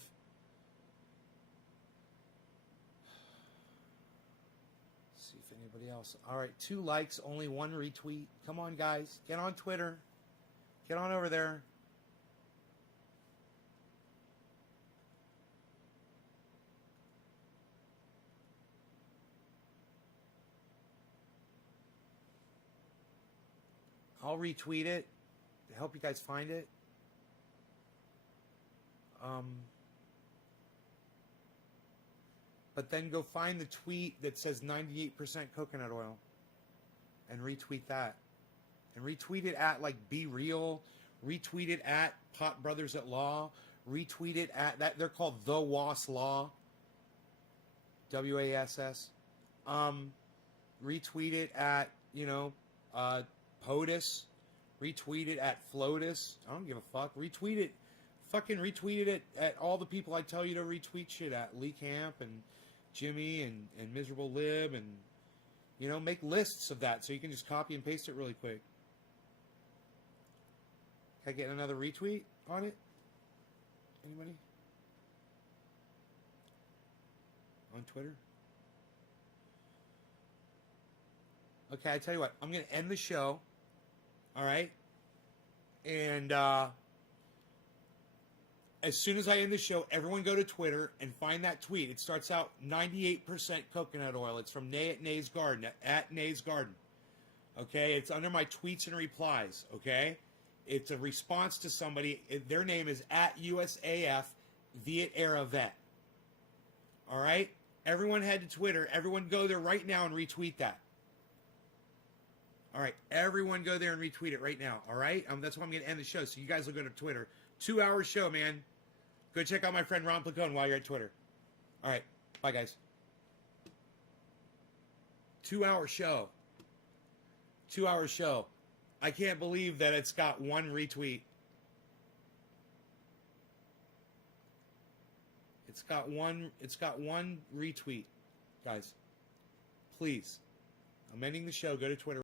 Let's see if anybody else. All right, 2 likes, only 1 retweet. Come on, guys. Get on Twitter. Get on over there. I'll retweet it to help you guys find it. But then go find the tweet that says 98% coconut oil and retweet that. And retweet it at like Be Real. Retweet it at Pot Brothers at Law. Retweet it at that. They're called The WASS Law. WASS. Retweet it at, POTUS. Retweet it at FLOTUS. I don't give a fuck. Retweet it. Fucking retweet it at all the people I tell you to retweet shit at. Lee Camp and Jimmy and Miserable Lib and, make lists of that so you can just copy and paste it really quick. Can I get another retweet on it? Anybody? On Twitter? Okay, I tell you what. I'm going to end the show. All right? And as soon as I end the show, everyone go to Twitter and find that tweet. It starts out 98% coconut oil. It's from Nay at Nay's Garden, at Nay's Garden. Okay? It's under my tweets and replies. Okay? It's a response to somebody. Their name is at USAF Viet Era Vet. All right? Everyone head to Twitter. Everyone go there right now and retweet that. All right, everyone go there and retweet it right now, all right? That's why I'm going to end the show, so you guys will go to Twitter. 2-hour show, man. Go check out my friend Ron Placone while you're at Twitter. All right, bye, guys. 2-hour show. 2-hour show. I can't believe that it's got 1 retweet. It's got one retweet, guys. Please. I'm ending the show. Go to Twitter.